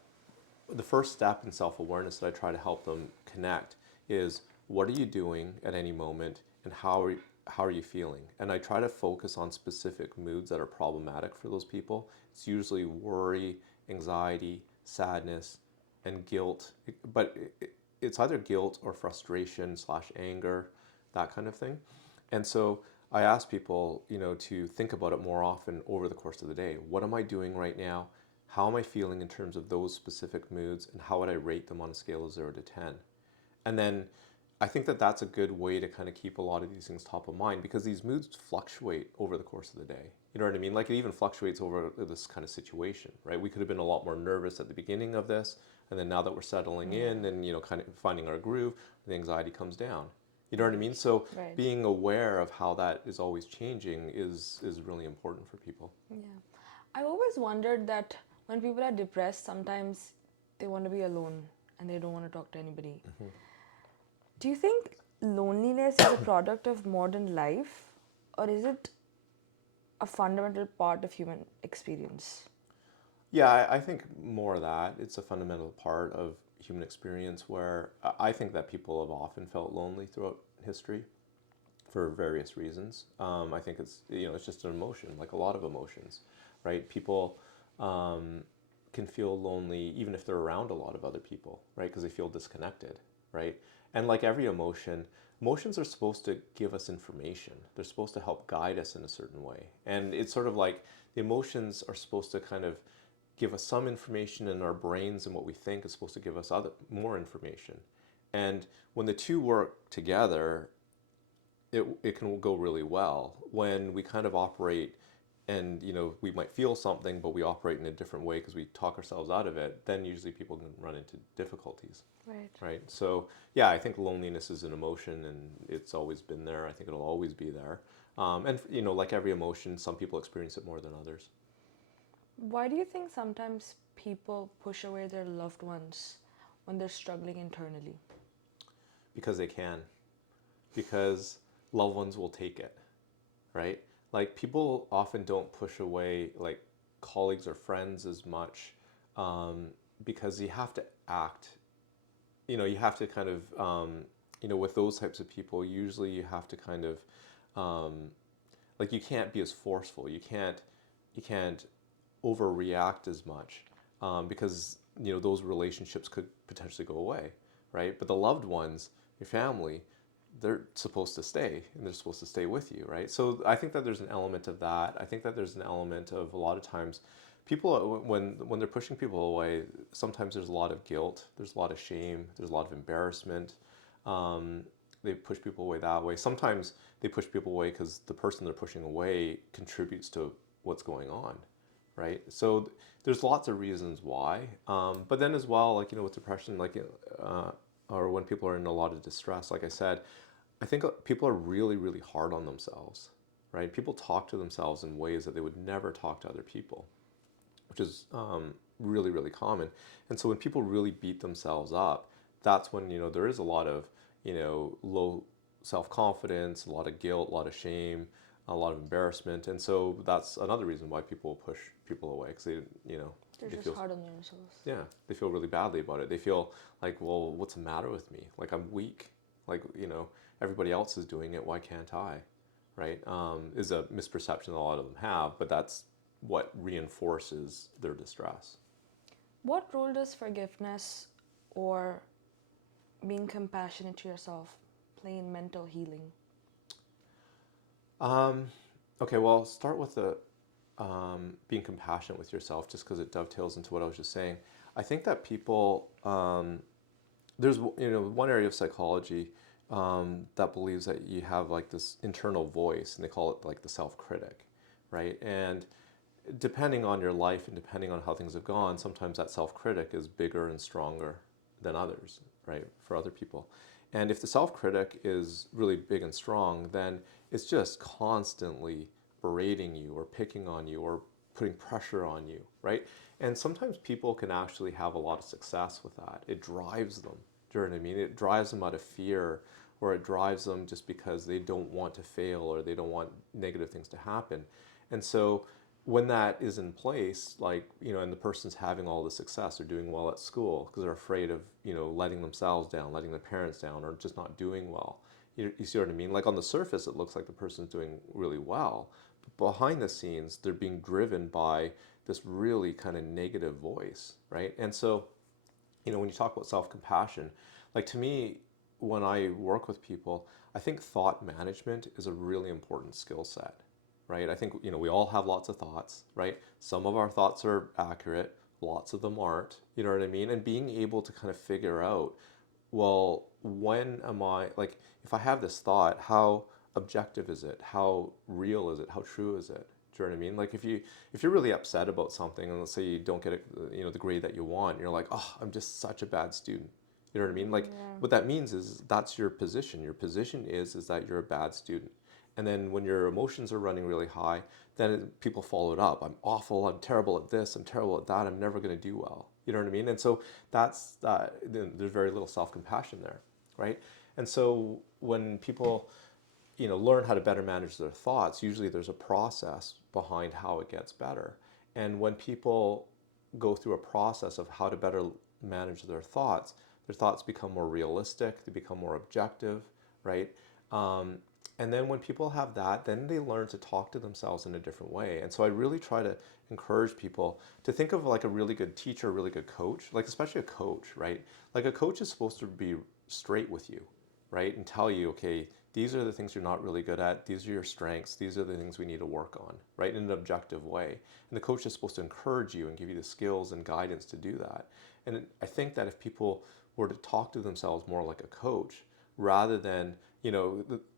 the first step in self-awareness that I try to help them connect is what are you doing at any moment, and how are you feeling? And I try to focus on specific moods that are problematic for those people. It's usually worry, anxiety, sadness, and guilt. But it's either guilt or frustration slash anger, that kind of thing. And so I ask people, to think about it more often over the course of the day. What am I doing right now? How am I feeling in terms of those specific moods, and how would I rate them on a scale of 0 to 10? And then I think that that's a good way to kind of keep a lot of these things top of mind, because these moods fluctuate over the course of the day. You know what I mean? Like it even fluctuates over this kind of situation, right? We could have been a lot more nervous at the beginning of this, and then now that we're settling in and kind of finding our groove, the anxiety comes down. You know what I mean? So Right. being aware of how that is always changing is really important for people. Yeah. I've always wondered that when people are depressed, sometimes they want to be alone and they don't want to talk to anybody. Do you think loneliness is a product of modern life, or is it a fundamental part of human experience? Yeah, I think more of that. It's a fundamental part of human experience where I think that people have often felt lonely throughout history for various reasons. I think it's just an emotion, like a lot of emotions, right? People can feel lonely even if they're around a lot of other people, right? Because they feel disconnected, right? And like every emotion, emotions are supposed to give us information. They're supposed to help guide us in a certain way. And it's sort of like the emotions are supposed to kind of give us some information, in our brains, and what we think is supposed to give us more information. And when the two work together, it can go really well. When we kind of operate and we might feel something, but we operate in a different way because we talk ourselves out of it, then usually people can run into difficulties, Right. right? So yeah, I think loneliness is an emotion, and it's always been there. I think it'll always be there. And like every emotion, some people experience it more than others. Why do you think sometimes people push away their loved ones when they're struggling internally? Because they can, because loved ones will take it, right? Like people often don't push away like colleagues or friends as much, um, because you have to act. You have to kind of, with those types of people, usually you have to kind of, um, like you can't be as forceful. You can't overreact as much, because those relationships could potentially go away, right? But the loved ones, your family, they're supposed to stay, and they're supposed to stay with you, right? So I think that there's an element of that. I think that there's an element of, a lot of times people, when they're pushing people away, sometimes there's a lot of guilt, there's a lot of shame, there's a lot of embarrassment. um, they push people away that way. Sometimes they push people away because the person they're pushing away contributes to what's going on, right? So there's lots of reasons why. But then as well, like with depression, like or when people are in a lot of distress, like I said, I think people are really, really hard on themselves, right? People talk to themselves in ways that they would never talk to other people, which is really, really common. And so when people really beat themselves up, that's when, there is a lot of, low self-confidence, a lot of guilt, a lot of shame, a lot of embarrassment. And so that's another reason why people push people away because They're they just feel, hard on themselves. yeah, they feel really badly about it. They feel like, well, what's the matter with me? Like I'm weak. Like, everybody else is doing it. Why can't I? Right? Is a misperception that a lot of them have, but that's what reinforces their distress. What role does forgiveness or being compassionate to yourself play in mental healing? Um, okay, well, start with the being compassionate with yourself, just because it dovetails into what I was just saying. I think that people there's one area of psychology that believes that you have like this internal voice, and they call it like the self-critic, right? And depending on your life and depending on how things have gone, sometimes that self-critic is bigger and stronger than others, right? For other people. And if the self-critic is really big and strong, then it's just constantly berating you or picking on you or putting pressure on you, right? And sometimes people can actually have a lot of success with that. It drives them. Do you know what I mean? It drives them out of fear, or it drives them just because they don't want to fail or they don't want negative things to happen. And so when that is in place, like, and the person's having all the success or doing well at school because they're afraid of, letting themselves down, letting their parents down, or just not doing well. You see what I mean? Like on the surface, it looks like the person's doing really well. But behind the scenes, they're being driven by this really kind of negative voice, right? And so, when you talk about self-compassion, like to me, when I work with people, I think thought management is a really important skill set, right? I think, we all have lots of thoughts, right? Some of our thoughts are accurate, lots of them aren't, you know what I mean? And being able to kind of figure out, well, when am I, like, if I have this thought, how objective is it? How real is it? How true is it? Do you know what I mean? Like if you're really upset about something, and let's say you don't get it, the grade that you want, you're like, oh, I'm just such a bad student. You know what I mean? Like Yeah. what that means is that's your position. Your position is that you're a bad student. And then when your emotions are running really high, then people follow it up. I'm awful. I'm terrible at this. I'm terrible at that. I'm never going to do well. You know what I mean? And so that's there's very little self-compassion there, right? And so when people learn how to better manage their thoughts, usually there's a process behind how it gets better. And when people go through a process of how to better manage their thoughts become more realistic, they become more objective, right? Um, and then when people have that, then they learn to talk to themselves in a different way. And so I really try to encourage people to think of like a really good teacher, a really good coach, like especially a coach, right? Like a coach is supposed to be straight with you, right? And tell you, okay, these are the things you're not really good at. These are your strengths. These are the things we need to work on, right? In an objective way. And the coach is supposed to encourage you and give you the skills and guidance to do that. And I think that if people were to talk to themselves more like a coach, rather than,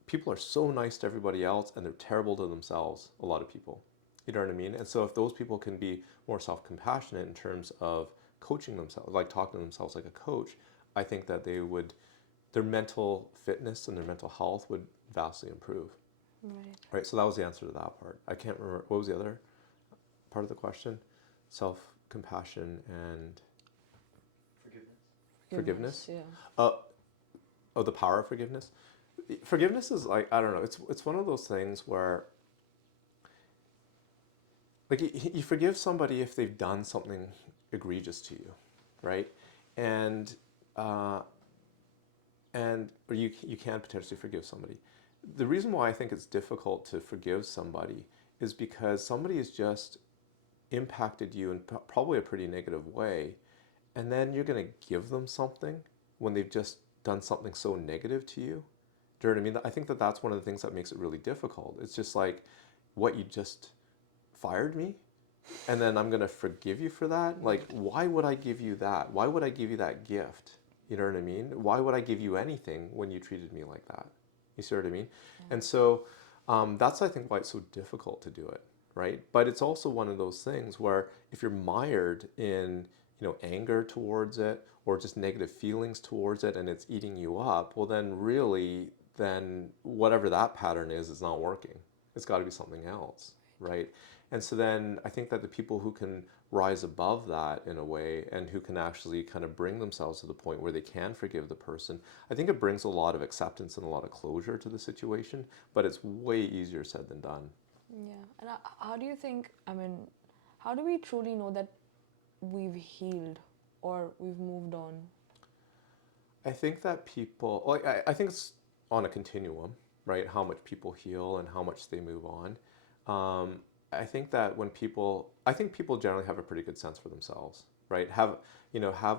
people are so nice to everybody else and they're terrible to themselves, a lot of people. You know what I mean? And so if those people can be more self-compassionate in terms of coaching themselves, like talking to themselves like a coach, I think that their mental fitness and their mental health would vastly improve. Right. Right. So that was the answer to that part. I can't remember what was the other part of the question. Self compassion and Forgiveness. forgiveness. Yeah. Uh, oh, the power of forgiveness. Forgiveness is like, I don't know. It's one of those things where like you forgive somebody if they've done something egregious to you, right? And uh, or you can potentially forgive somebody. The reason why I think it's difficult to forgive somebody is because somebody has just impacted you in probably a pretty negative way, and then you're going to give them something when they've just done something so negative to you. Do you know what I mean? I think that that's one of the things that makes it really difficult. It's just like, what, you just fired me? And then I'm going to forgive you for that? Like, why would I give you that? Why would I give you that gift? You know what I mean? Why would I give you anything when you treated me like that? You see what I mean? And so that's, I think, why it's so difficult to do it, right? But it's also one of those things where if you're mired in, anger towards it or just negative feelings towards it and it's eating you up, well, then really then whatever that pattern is not working. It's got to be something else, right? And so then I think that the people who can rise above that in a way and who can actually kind of bring themselves to the point where they can forgive the person, I think it brings a lot of acceptance and a lot of closure to the situation, but it's way easier said than done. Yeah. And how do you think, I mean, how do we truly know that we've healed or we've moved on? I think that people, like, I think it's on a continuum, right? How much people heal and how much they move on. I think that I think people generally have a pretty good sense for themselves, right? Have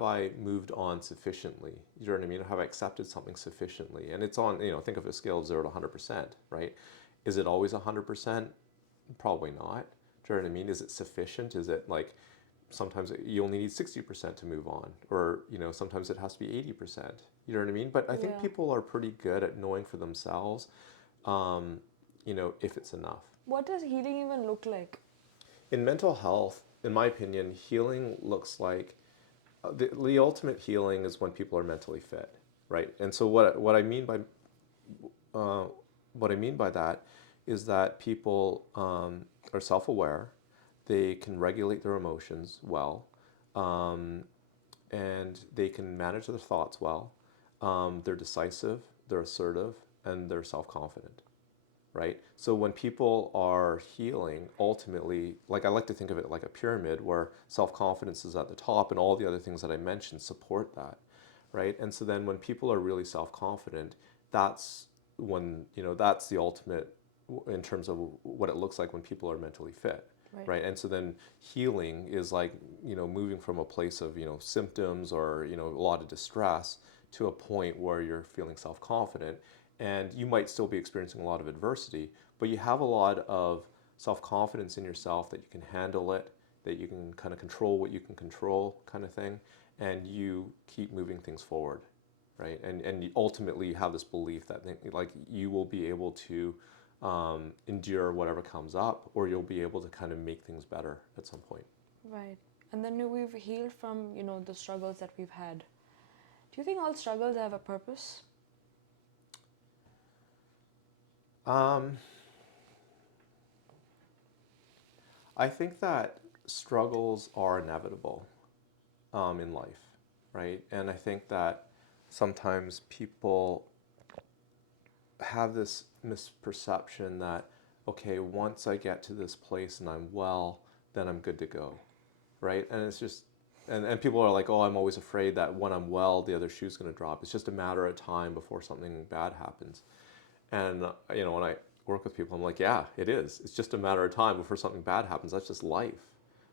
I moved on sufficiently? You know what I mean? Have I accepted something sufficiently? And it's on, think of a scale of 0 to 100%, right? Is it always 100%? Probably not. Do you know what I mean? Is it sufficient? Is it like sometimes you only need 60% to move on, or sometimes it has to be 80%. You know what I mean? But I think Yeah. people are pretty good at knowing for themselves, if it's enough. What does healing even look like? In mental health, in my opinion, healing looks like the ultimate healing is when people are mentally fit, right? And so uh, what I mean by that is that people are self-aware, they can regulate their emotions well, um, and they can manage their thoughts well. They're decisive, they're assertive, and they're self-confident, right? So when people are healing, ultimately, like I like to think of it like a pyramid where self-confidence is at the top and all the other things that I mentioned support that, right? And so then when people are really self-confident, that's that's the ultimate in terms of what it looks like when people are mentally fit, Right. right? And so then healing is like, moving from a place of, symptoms or, a lot of distress to a point where you're feeling self-confident, and you might still be experiencing a lot of adversity, but you have a lot of self-confidence in yourself that you can handle it, that you can kind of control what you can control, kind of thing, and you keep moving things forward, right? And ultimately you have this belief that like you will be able to endure whatever comes up, or you'll be able to kind of make things better at some point. Right. And then we've healed from, the struggles that we've had. Do you think all struggles have a purpose? Um, I think that struggles are inevitable in life, right? And I think that sometimes people have this misperception that, okay, once I get to this place and I'm well, then I'm good to go, right? And it's just, and people are like, oh, I'm always afraid that when I'm well, the other shoe's going to drop. It's just a matter of time before something bad happens. And, when I work with people, I'm like, yeah, it is. It's just a matter of time before something bad happens. That's just life,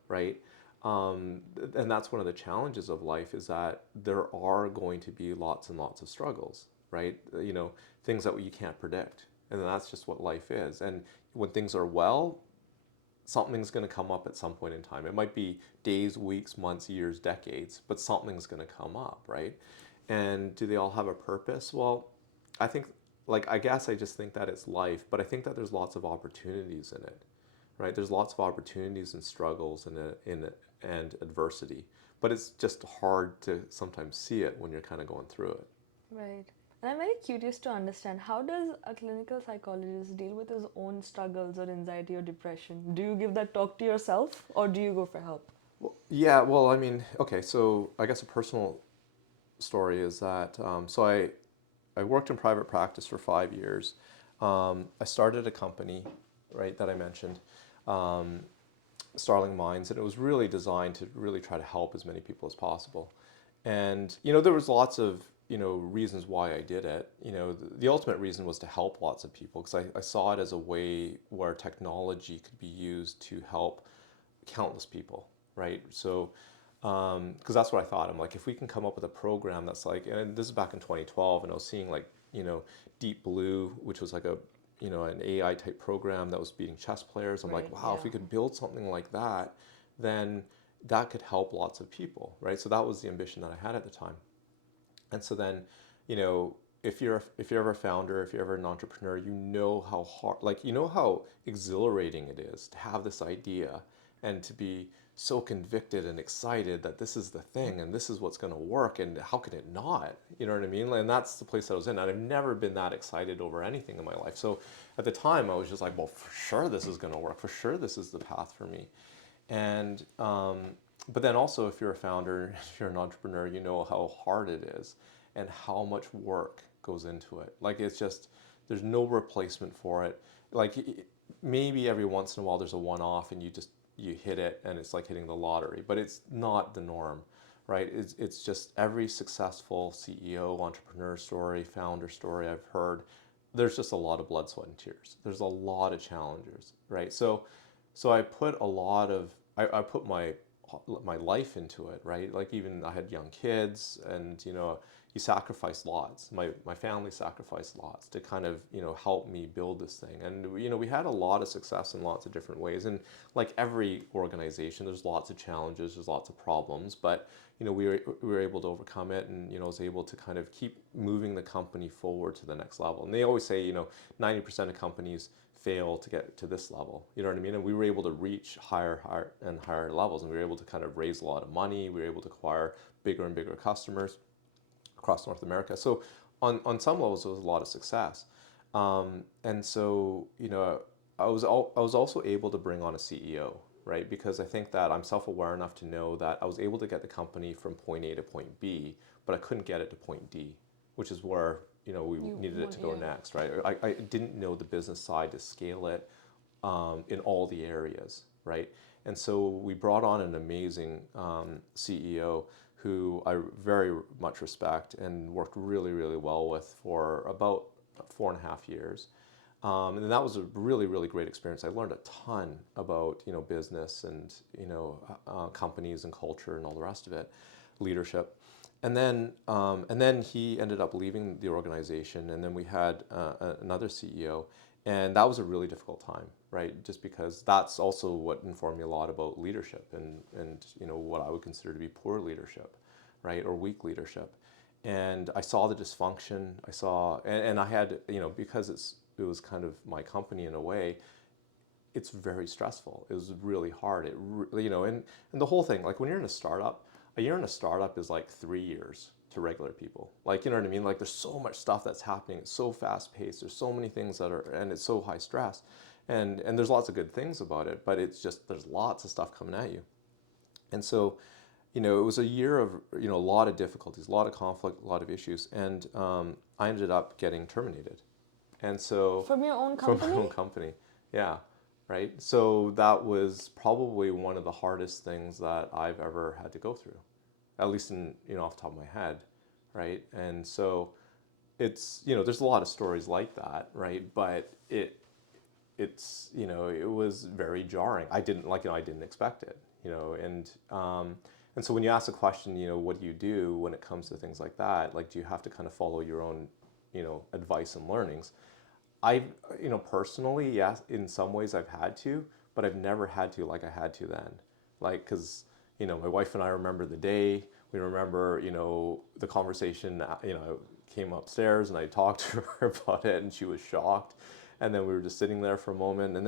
right? And that's one of the challenges of life is that there are going to be lots and lots of struggles, right? Things that you can't predict. And that's just what life is. And when things are well, something's going to come up at some point in time. It might be days, weeks, months, years, decades, but something's going to come up, right? And do they all have a purpose? Well, I think, like, I guess I just think that it's life, but I think that there's lots of opportunities in it, right? There's lots of opportunities and struggles and adversity, but it's just hard to sometimes see it when you're kind of going through it. Right. And I'm very curious to understand, how does a clinical psychologist deal with his own struggles or anxiety or depression? Do you give that talk to yourself or do you go for help? Well, yeah, well, I mean, okay, so I guess a personal story is that I worked in private practice for 5 years. I started a company, right, that I mentioned, um, Starling Minds, and it was really designed to really try to help as many people as possible. And there was lots of reasons why I did it. The ultimate reason was to help lots of people because I saw it as a way where technology could be used to help countless people, right? So, because that's what I thought. I'm like, if we can come up with a program that's like, and this is back in 2012, and I was seeing like, Deep Blue, which was like an AI type program that was beating chess players. I'm Right, like, wow, yeah. if we could build something like that, then that could help lots of people, right? So that was the ambition that I had at the time. And so then, if you're ever a founder, if you're ever an entrepreneur, how hard, like how exhilarating it is to have this idea and to be so convicted and excited that this is the thing and this is what's going to work and how can it not? You know what I mean? And that's the place that I was in. And I've never been that excited over anything in my life. So at the time, I was just like, well, for sure this is going to work. For sure this is the path for me. And but then also, if you're a founder, if you're an entrepreneur, you know how hard it is and how much work goes into it. Like it's just there's no replacement for it. Like maybe every once in a while there's a one-off and you hit it and it's like hitting the lottery, but it's not the norm, right? It's just every successful CEO, entrepreneur story, founder story I've heard, there's just a lot of blood, sweat, and tears. There's a lot of challenges, right? So I put a lot of I put my life into it, right? Like even I had young kids, and you sacrifice lots. My family sacrificed lots to kind of help me build this thing, and we had a lot of success in lots of different ways. And like every organization, there's lots of challenges, there's lots of problems, but we were able to overcome it, and was able to kind of keep moving the company forward to the next level. And they always say 90% of companies fail to get to this level. You know what I mean? And we were able to reach higher and higher levels, and we were able to kind of raise a lot of money. We were able to acquire bigger and bigger customers across North America. So on some levels, it was a lot of success. And so I was also able to bring on a CEO, right? Because I think that I'm self-aware enough to know that I was able to get the company from point A to point B, but I couldn't get it to point D, which is where we You needed it want, to go yeah. next, right? I didn't know the business side to scale it in all the areas, right? And so we brought on an amazing CEO who I very much respect and worked really, really well with for about 4.5 years. And that was a really, really great experience. I learned a ton about business and companies and culture and all the rest of it, leadership. And then he ended up leaving the organization, and then we had another CEO, and that was a really difficult time, right? Just because that's also what informed me a lot about leadership and what I would consider to be poor leadership, right, or weak leadership. And I saw the dysfunction. And I had because it was kind of my company in a way. It's very stressful. It was really hard. And the whole thing, like when you're in a startup, a year in a startup is like 3 years to regular people. Like, you know what I mean? Like there's so much stuff that's happening. It's so fast paced. There's so many things and it's so high stress. And there's lots of good things about it, but it's just, there's lots of stuff coming at you. And so, it was a year of, a lot of difficulties, a lot of conflict, a lot of issues. And I ended up getting terminated. And so, From your own from my company? own company, yeah, right. So that was probably one of the hardest things that I've ever had to go through, at least in off the top of my head, right. And so it's there's a lot of stories like that, right. But it was very jarring. I didn't I didn't expect it, and so when you ask the question, what do you do when it comes to things like that? Like, do you have to kind of follow your own, advice and learnings? I, personally, yes, in some ways I've had to, but I've never had to like I had to then. Like, because, my wife and I remember the day, we remember, the conversation, I came upstairs and I talked to her about it and she was shocked. And then we were just sitting there for a moment, and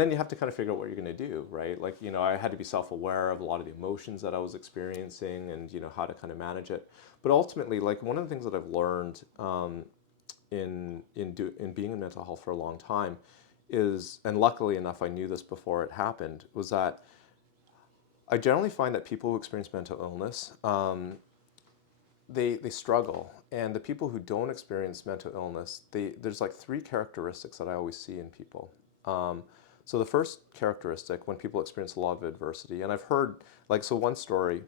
then you have to kind of figure out what you're going to do, right? Like, I had to be self-aware of a lot of the emotions that I was experiencing and, how to kind of manage it. But ultimately, like one of the things that I've learned in being in mental health for a long time is, and luckily enough I knew this before it happened, was that I generally find that people who experience mental illness, they struggle, and the people who don't experience mental illness, there's like three characteristics that I always see in people. So the first characteristic, when people experience a lot of adversity, and I've heard, like, so one story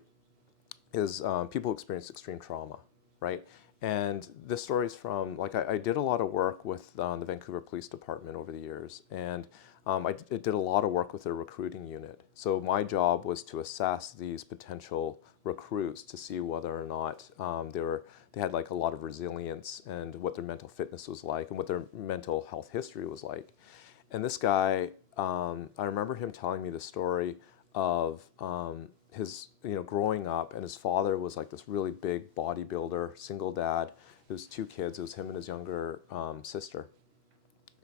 is people who experience extreme trauma, right? And this story is from, like, I did a lot of work with the Vancouver Police Department over the years, and I did a lot of work with their recruiting unit. So my job was to assess these potential recruits to see whether or not they had like a lot of resilience and what their mental fitness was like and what their mental health history was like. And this guy, I remember him telling me the story of his, growing up, and his father was like this really big bodybuilder, single dad. It was two kids. It was him and his younger sister,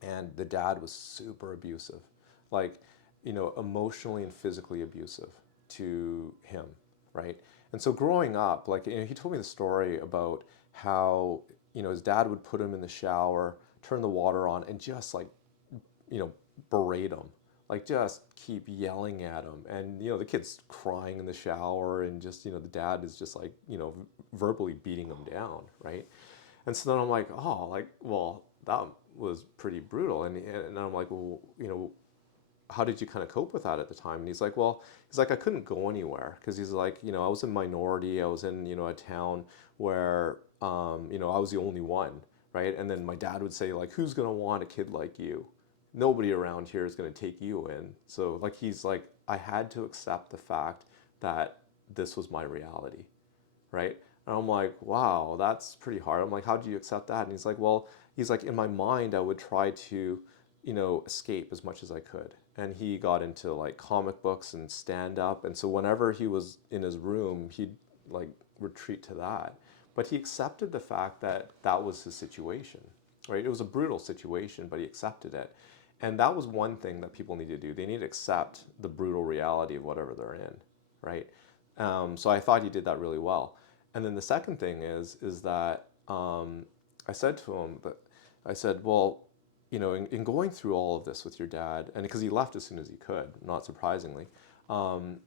and the dad was super abusive, like, emotionally and physically abusive to him, right? And so growing up, like, he told me the story about how, his dad would put him in the shower, turn the water on, and just like, you know, berate him, like just keep yelling at him. And, the kid's crying in the shower, and just, the dad is just like, verbally beating him down, right? And so then I'm like, oh, like, well, that was pretty brutal. And I'm like, well, how did you kind of cope with that at the time? And he's like, well, I couldn't go anywhere because he's like, I was a minority. I was in, a town where, I was the only one, right? And then my dad would say, like, who's going to want a kid like you? Nobody around here is going to take you in. So, like, he's like, I had to accept the fact that this was my reality, right? And I'm like, wow, that's pretty hard. I'm like, how do you accept that? And he's like, well, in my mind, I would try to, escape as much as I could. And he got into like comic books and stand up. And so whenever he was in his room, he'd like retreat to that. But he accepted the fact that that was his situation, right? It was a brutal situation, but he accepted it. And that was one thing that people need to do. They need to accept the brutal reality of whatever they're in, right? So I thought he did that really well. And then the second thing is that I said to him that I said, well, in going through all of this with your dad, and because he left as soon as he could, not surprisingly, and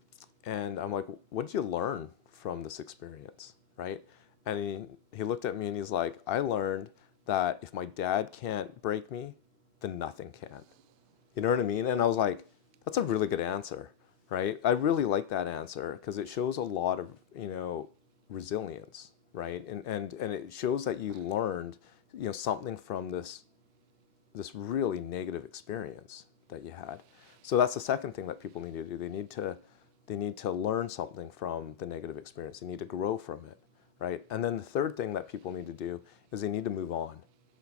I'm like, what did you learn from this experience, right? And he looked at me and he's like, I learned that if my dad can't break me, then nothing can. You know what I mean? And I was like, that's a really good answer, right? I really like that answer because it shows a lot of, resilience, right? And it shows that you learned, something from this really negative experience that you had. So that's the second thing that people need to do. They need to learn something from the negative experience. They need to grow from it, right? And then the third thing that people need to do is they need to move on,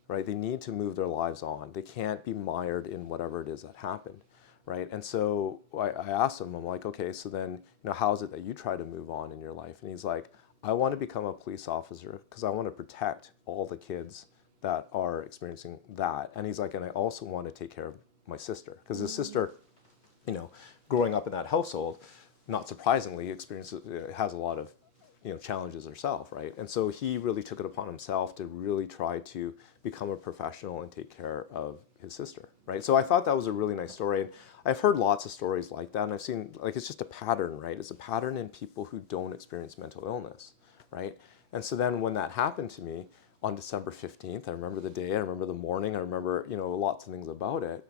right? They need to move their lives on. They can't be mired in whatever it is that happened, right? And so I asked him, I'm like, okay, so then, how is it that you try to move on in your life? And he's like, I want to become a police officer because I want to protect all the kids that are experiencing that. And he's like, and I also want to take care of my sister because his sister, you know, growing up in that household, not surprisingly, experiences has a lot of challenges herself, right? And so he really took it upon himself to really try to become a professional and take care of his sister, right? So I thought that was a really nice story. And I've heard lots of stories like that, and I've seen, like, it's just a pattern, right? It's a pattern in people who don't experience mental illness, right? And so then when that happened to me on December 15th, I remember the day, I remember the morning, I remember, lots of things about it.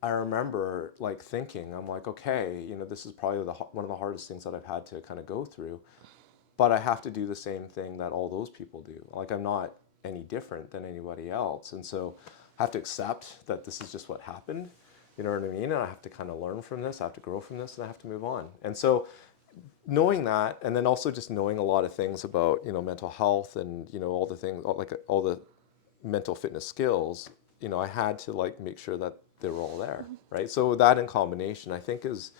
I remember like thinking, I'm like, okay, this is probably one of the hardest things that I've had to kind of go through, but I have to do the same thing that all those people do. Like, I'm not any different than anybody else. And so I have to accept that this is just what happened. You know what I mean? And I have to kind of learn from this, I have to grow from this, and I have to move on. And so knowing that, and then also just knowing a lot of things about, mental health and, all the things, like all the mental fitness skills, I had to like make sure that they were all there, right? So that in combination, I think has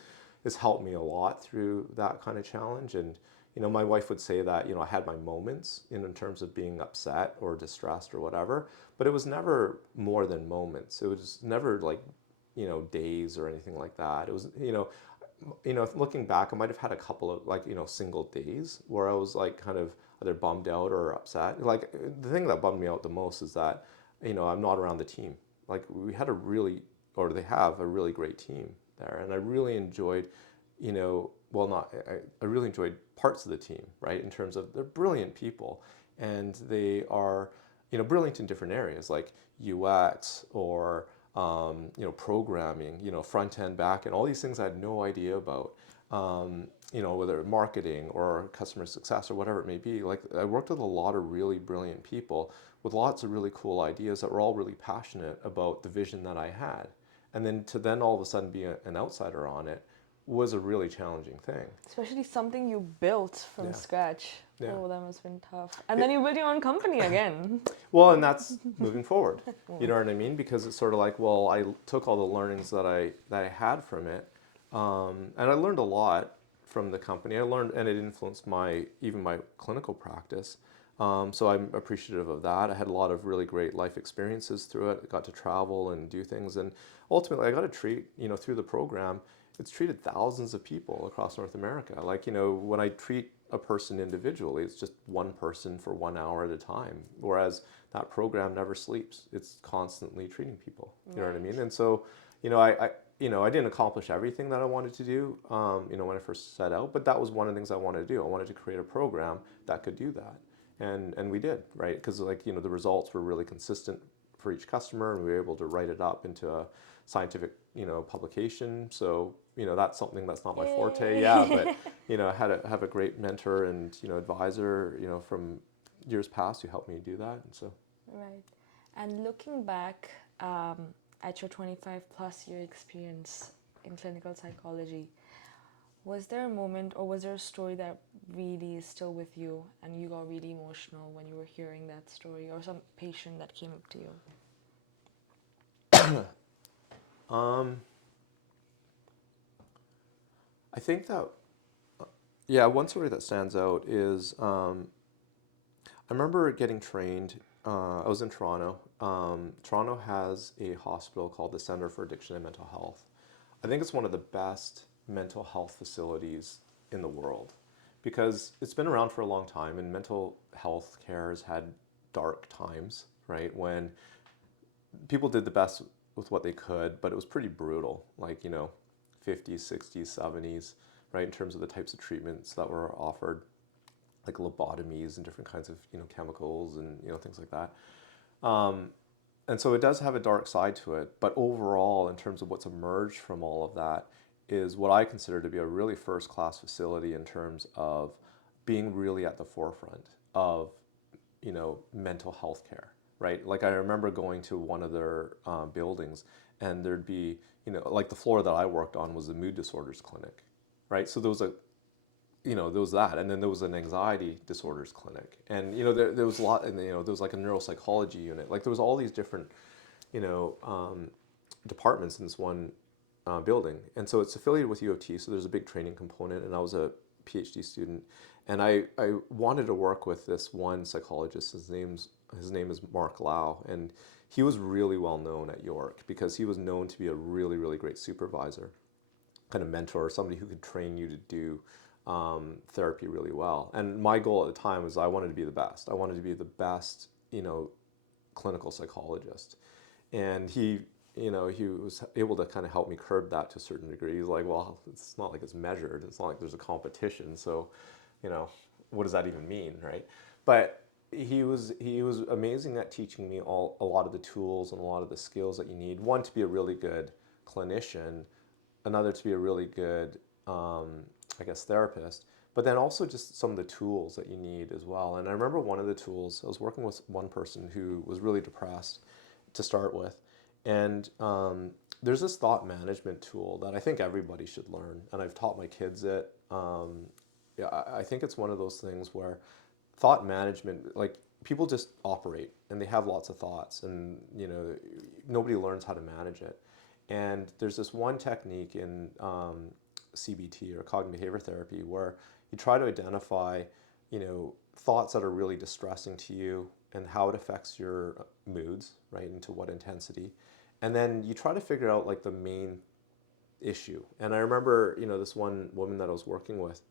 helped me a lot through that kind of challenge. And my wife would say that I had my moments in terms of being upset or distressed or whatever, but it was never more than moments. It was never like days or anything like that. It was looking back, I might have had a couple of like single days where I was like kind of either bummed out or upset. Like, the thing that bummed me out the most is that I'm not around the team. Like, we had a really, or they have a really great team there, and I really enjoyed, well, not I really enjoyed parts of the team, right? In terms of they're brilliant people, and they are brilliant in different areas like UX or programming, front end, back end, all these things I had no idea about. Whether marketing or customer success or whatever it may be. Like, I worked with a lot of really brilliant people with lots of really cool ideas that were all really passionate about the vision that I had. And then to then all of a sudden be an outsider on it was a really challenging thing. Especially something you built from Yeah. scratch. Yeah. Oh, that must have been tough. And then you built your own company again. Well, and that's moving forward. You know what I mean? Because it's sort of like, well, I took all the learnings that I had from it, and I learned a lot from the company. I learned, and it influenced even my clinical practice. So I'm appreciative of that. I had a lot of really great life experiences through it. I got to travel and do things, and ultimately, I got to treat, through the program, it's treated thousands of people across North America. Like, when I treat a person individually, it's just one person for 1 hour at a time. Whereas that program never sleeps. It's constantly treating people. You know what I Right. mean? And so, I didn't accomplish everything that I wanted to do, when I first set out, but that was one of the things I wanted to do. I wanted to create a program that could do that. And we did, right? Because the results were really consistent for each customer, and we were able to write it up into a scientific, publication. So, that's something that's not my forte, yeah, but, Yay. I have a great mentor and, advisor, from years past who helped me do that. And so, Right. And looking back at your 25 plus year experience in clinical psychology, was there a moment or was there a story that really is still with you and you got really emotional when you were hearing that story, or some patient that came up to you? um, I think that, yeah, one story that stands out is, I remember getting trained. I was in Toronto. Toronto has a hospital called the Center for Addiction and Mental Health. I think it's one of the best mental health facilities in the world because it's been around for a long time, and mental health care has had dark times, right? When people did the best with what they could, but it was pretty brutal, like, 50s, 60s, 70s, right, in terms of the types of treatments that were offered, like lobotomies and different kinds of, chemicals and, things like that. Um, and so it does have a dark side to it, but overall, in terms of what's emerged from all of that, is what I consider to be a really first class facility in terms of being really at the forefront of, mental health care, right? Like, I remember going to one of their buildings, and there'd be, like, the floor that I worked on was the mood disorders clinic, right? So there was that, and then there was an anxiety disorders clinic, and there was a lot, and there was like a neuropsychology unit. Like, there was all these different, you know, um, departments in this one building, and so it's affiliated with U of T. So there's a big training component, and I was a PhD student, and I wanted to work with this one psychologist. His name is Mark Lau, and he was really well known at York because he was known to be a really great supervisor, kind of mentor, somebody who could train you to do therapy really well. And my goal at the time was I wanted to be the best. I wanted to be the best, clinical psychologist. And he was able to kind of help me curb that to a certain degree. He's like, well, it's not like it's measured. It's not like there's a competition. So, you know, what does that even mean, right? But he was amazing at teaching me a lot of the tools and a lot of the skills that you need. One, to be a really good clinician, another to be a really good, I guess, therapist, but then also just some of the tools that you need as well. And I remember one of the tools, I was working with one person who was really depressed to start with. And there's this thought management tool that I think everybody should learn. And I've taught my kids it. Yeah, I think it's one of those things where thought management, like, people just operate and they have lots of thoughts, and nobody learns how to manage it. And there's this one technique in CBT, or cognitive behavior therapy, where you try to identify, thoughts that are really distressing to you and how it affects your moods, right, and to what intensity. And then you try to figure out, like, the main issue. And I remember, this one woman that I was working with,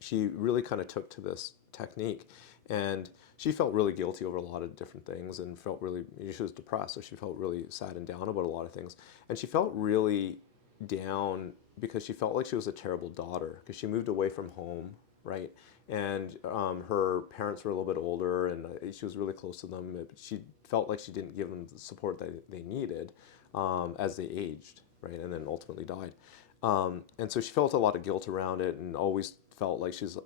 she really kind of took to this technique, and she felt really guilty over a lot of different things, and felt really, she was depressed, so she felt really sad and down about a lot of things. And she felt really down because she felt like she was a terrible daughter because she moved away from home, right? And her parents were a little bit older, and she was really close to them, but she felt like she didn't give them the support that they needed as they aged, right? And then ultimately died. And so she felt a lot of guilt around it, and always felt like she's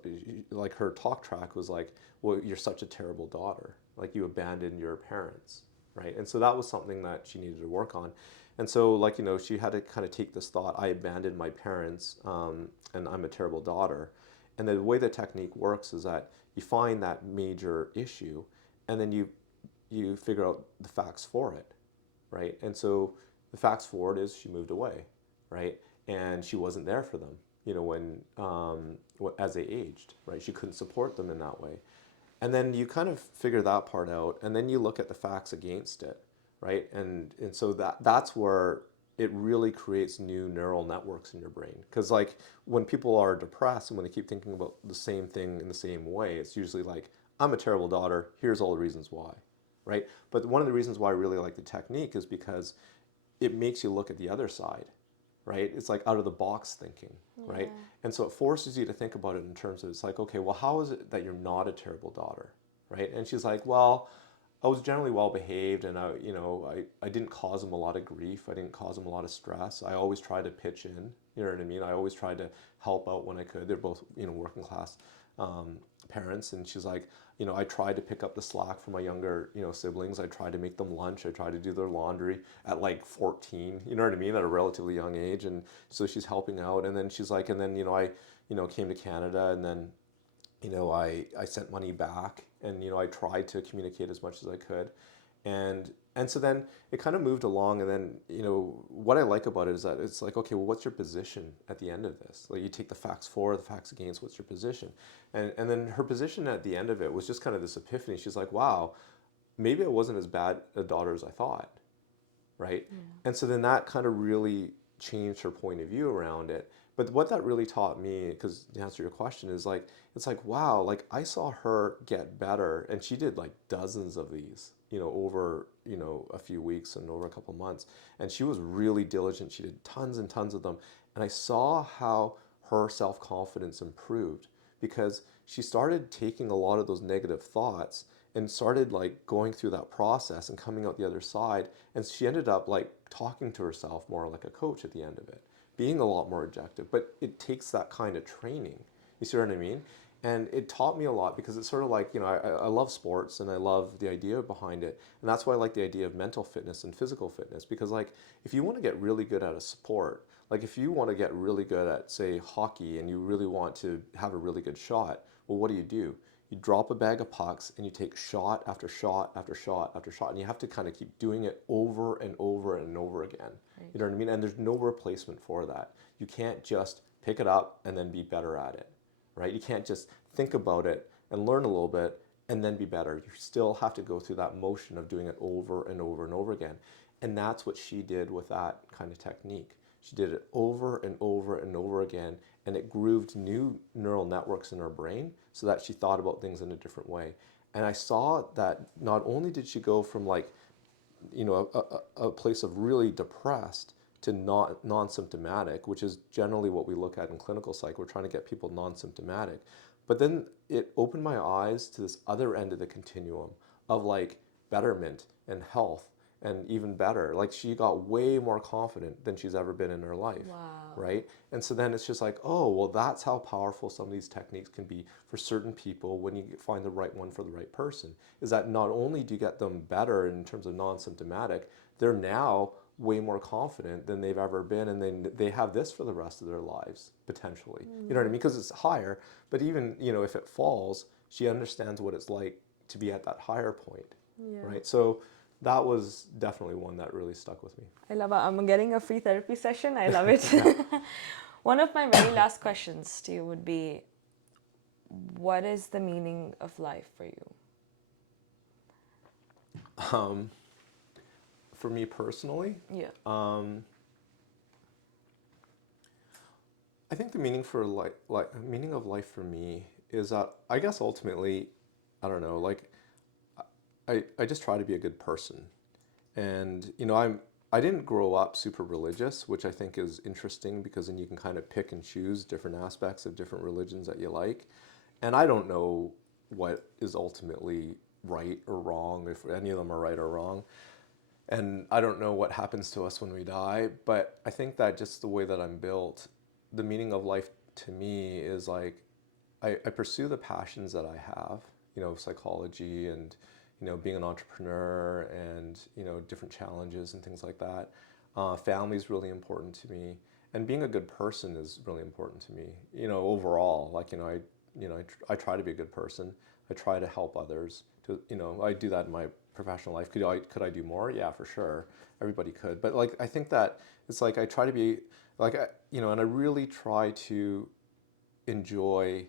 like, her talk track was like, well, you're such a terrible daughter, like, you abandoned your parents, right? And so that was something that she needed to work on. And so, like, she had to kind of take this thought, I abandoned my parents, and I'm a terrible daughter. And the way the technique works is that you find that major issue, and then you figure out the facts for it, right? And so the facts for it is she moved away, right? And she wasn't there for them, when as they aged, right? She couldn't support them in that way. And then you kind of figure that part out, and then you look at the facts against it, right? And so that's where it really creates new neural networks in your brain. Because like when people are depressed and when they keep thinking about the same thing in the same way, it's usually like, I'm a terrible daughter, here's all the reasons why, right? But one of the reasons why I really like the technique is because it makes you look at the other side, right? It's like out of the box thinking, right? Yeah. And so it forces you to think about it in terms of, it's like, okay, well, how is it that you're not a terrible daughter, right? And she's like, well, I was generally well behaved, and I didn't cause him a lot of grief. I didn't cause him a lot of stress. I always tried to pitch in, you know what I mean? I always tried to help out when I could. They're both, working class parents. And she's like, I tried to pick up the slack for my younger, siblings. I tried to make them lunch. I tried to do their laundry at like 14, you know what I mean? At a relatively young age. And so she's helping out. And then she's like, and then, I, came to Canada, and then, I sent money back, and, I tried to communicate as much as I could. And so then it kind of moved along. And then, what I like about it is that it's like, okay, well, what's your position at the end of this? Like, you take the facts for, the facts against, what's your position? And then her position at the end of it was just kind of this epiphany. She's like, wow, maybe I wasn't as bad a daughter as I thought, right? And so then that kind of really changed her point of view around it. But what that really taught me, because to answer your question, is like, it's like, wow, like I saw her get better, and she did like dozens of these, over, a few weeks and over a couple months. And she was really diligent. She did tons and tons of them. And I saw how her self-confidence improved, because she started taking a lot of those negative thoughts and started like going through that process and coming out the other side. And she ended up like talking to herself more like a coach at the end of it, being a lot more objective. But it takes that kind of training. You see what I mean? And it taught me a lot, because it's sort of like, I love sports, and I love the idea behind it. And that's why I like the idea of mental fitness and physical fitness, because like if you want to get really good at a sport, like if you want to get really good at, say, hockey, and you really want to have a really good shot, well, what do? You drop a bag of pucks, and you take shot after shot after shot after shot, and you have to kind of keep doing it over and over and over again. Right. You know what I mean? And there's no replacement for that. You can't just pick it up and then be better at it, right? You can't just think about it and learn a little bit and then be better. You still have to go through that motion of doing it over and over and over again. And that's what she did with that kind of technique. She did it over and over and over again, and it grooved new neural networks in her brain so that she thought about things in a different way. And I saw that not only did she go from like, a place of really depressed to not non-symptomatic, which is generally what we look at in clinical psych. We're trying to get people non-symptomatic. But then it opened my eyes to this other end of the continuum of like betterment and health, and even better. Like she got way more confident than she's ever been in her life. Wow. Right? And so then it's just like, oh, well, that's how powerful some of these techniques can be for certain people when you find the right one for the right person. Is that not only do you get them better in terms of non-symptomatic, they're now way more confident than they've ever been, and then they have this for the rest of their lives, potentially. You know what I mean? Because it's higher, but even, if it falls, she understands what it's like to be at that higher point, Yeah. right? So that was definitely one that really stuck with me. I love it. I'm getting a free therapy session. I love it. Yeah. One of my very last questions to you would be, what is the meaning of life for you? For me personally, Yeah. I think the meaning for meaning of life for me is that I guess ultimately, I don't know, like I just try to be a good person. And I didn't grow up super religious, which I think is interesting, because then you can kind of pick and choose different aspects of different religions that you like. And I don't know what is ultimately right or wrong, if any of them are right or wrong. And I don't know what happens to us when we die, but I think that just the way that I'm built, the meaning of life to me is like I pursue the passions that I have, psychology and, being an entrepreneur and, different challenges and things like that. Family is really important to me, and being a good person is really important to me, overall. Like, I try to be a good person. I try to help others. I do that in my professional life. Could I do more? Yeah, for sure. Everybody could. But like, I think that it's like I try to be like, and I really try to enjoy,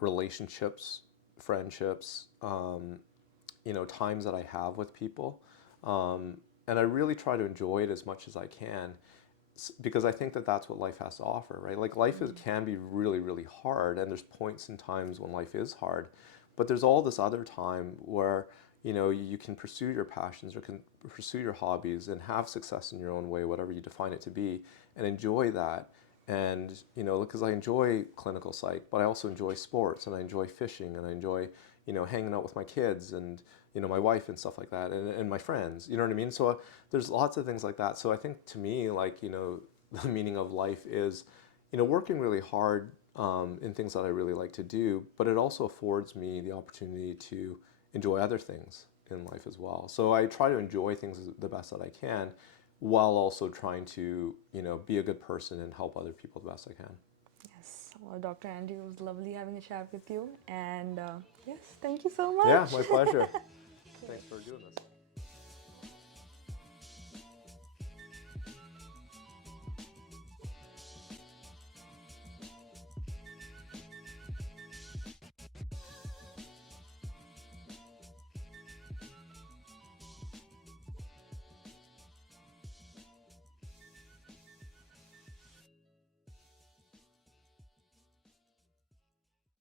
relationships friendships, times that I have with people. And I really try to enjoy it as much as I can because I think that that's what life has to offer, right? Like can be really, really hard, and there's points and times when life is hard, but there's all this other time where you can pursue your passions or can pursue your hobbies and have success in your own way, whatever you define it to be, and enjoy that. And because I enjoy clinical psych, but I also enjoy sports, and I enjoy fishing, and I enjoy hanging out with my kids and my wife and stuff like that, and my friends. You know what I mean? So there's lots of things like that. So I think to me, like the meaning of life is working really hard in things that I really like to do, but it also affords me the opportunity to enjoy other things in life as well. So I try to enjoy things the best that I can, while also trying to be a good person and help other people the best I can. Yes. Well, Dr. Andy, it was lovely having a chat with you. And yes, thank you so Yeah, much. my pleasure. Thanks for doing this.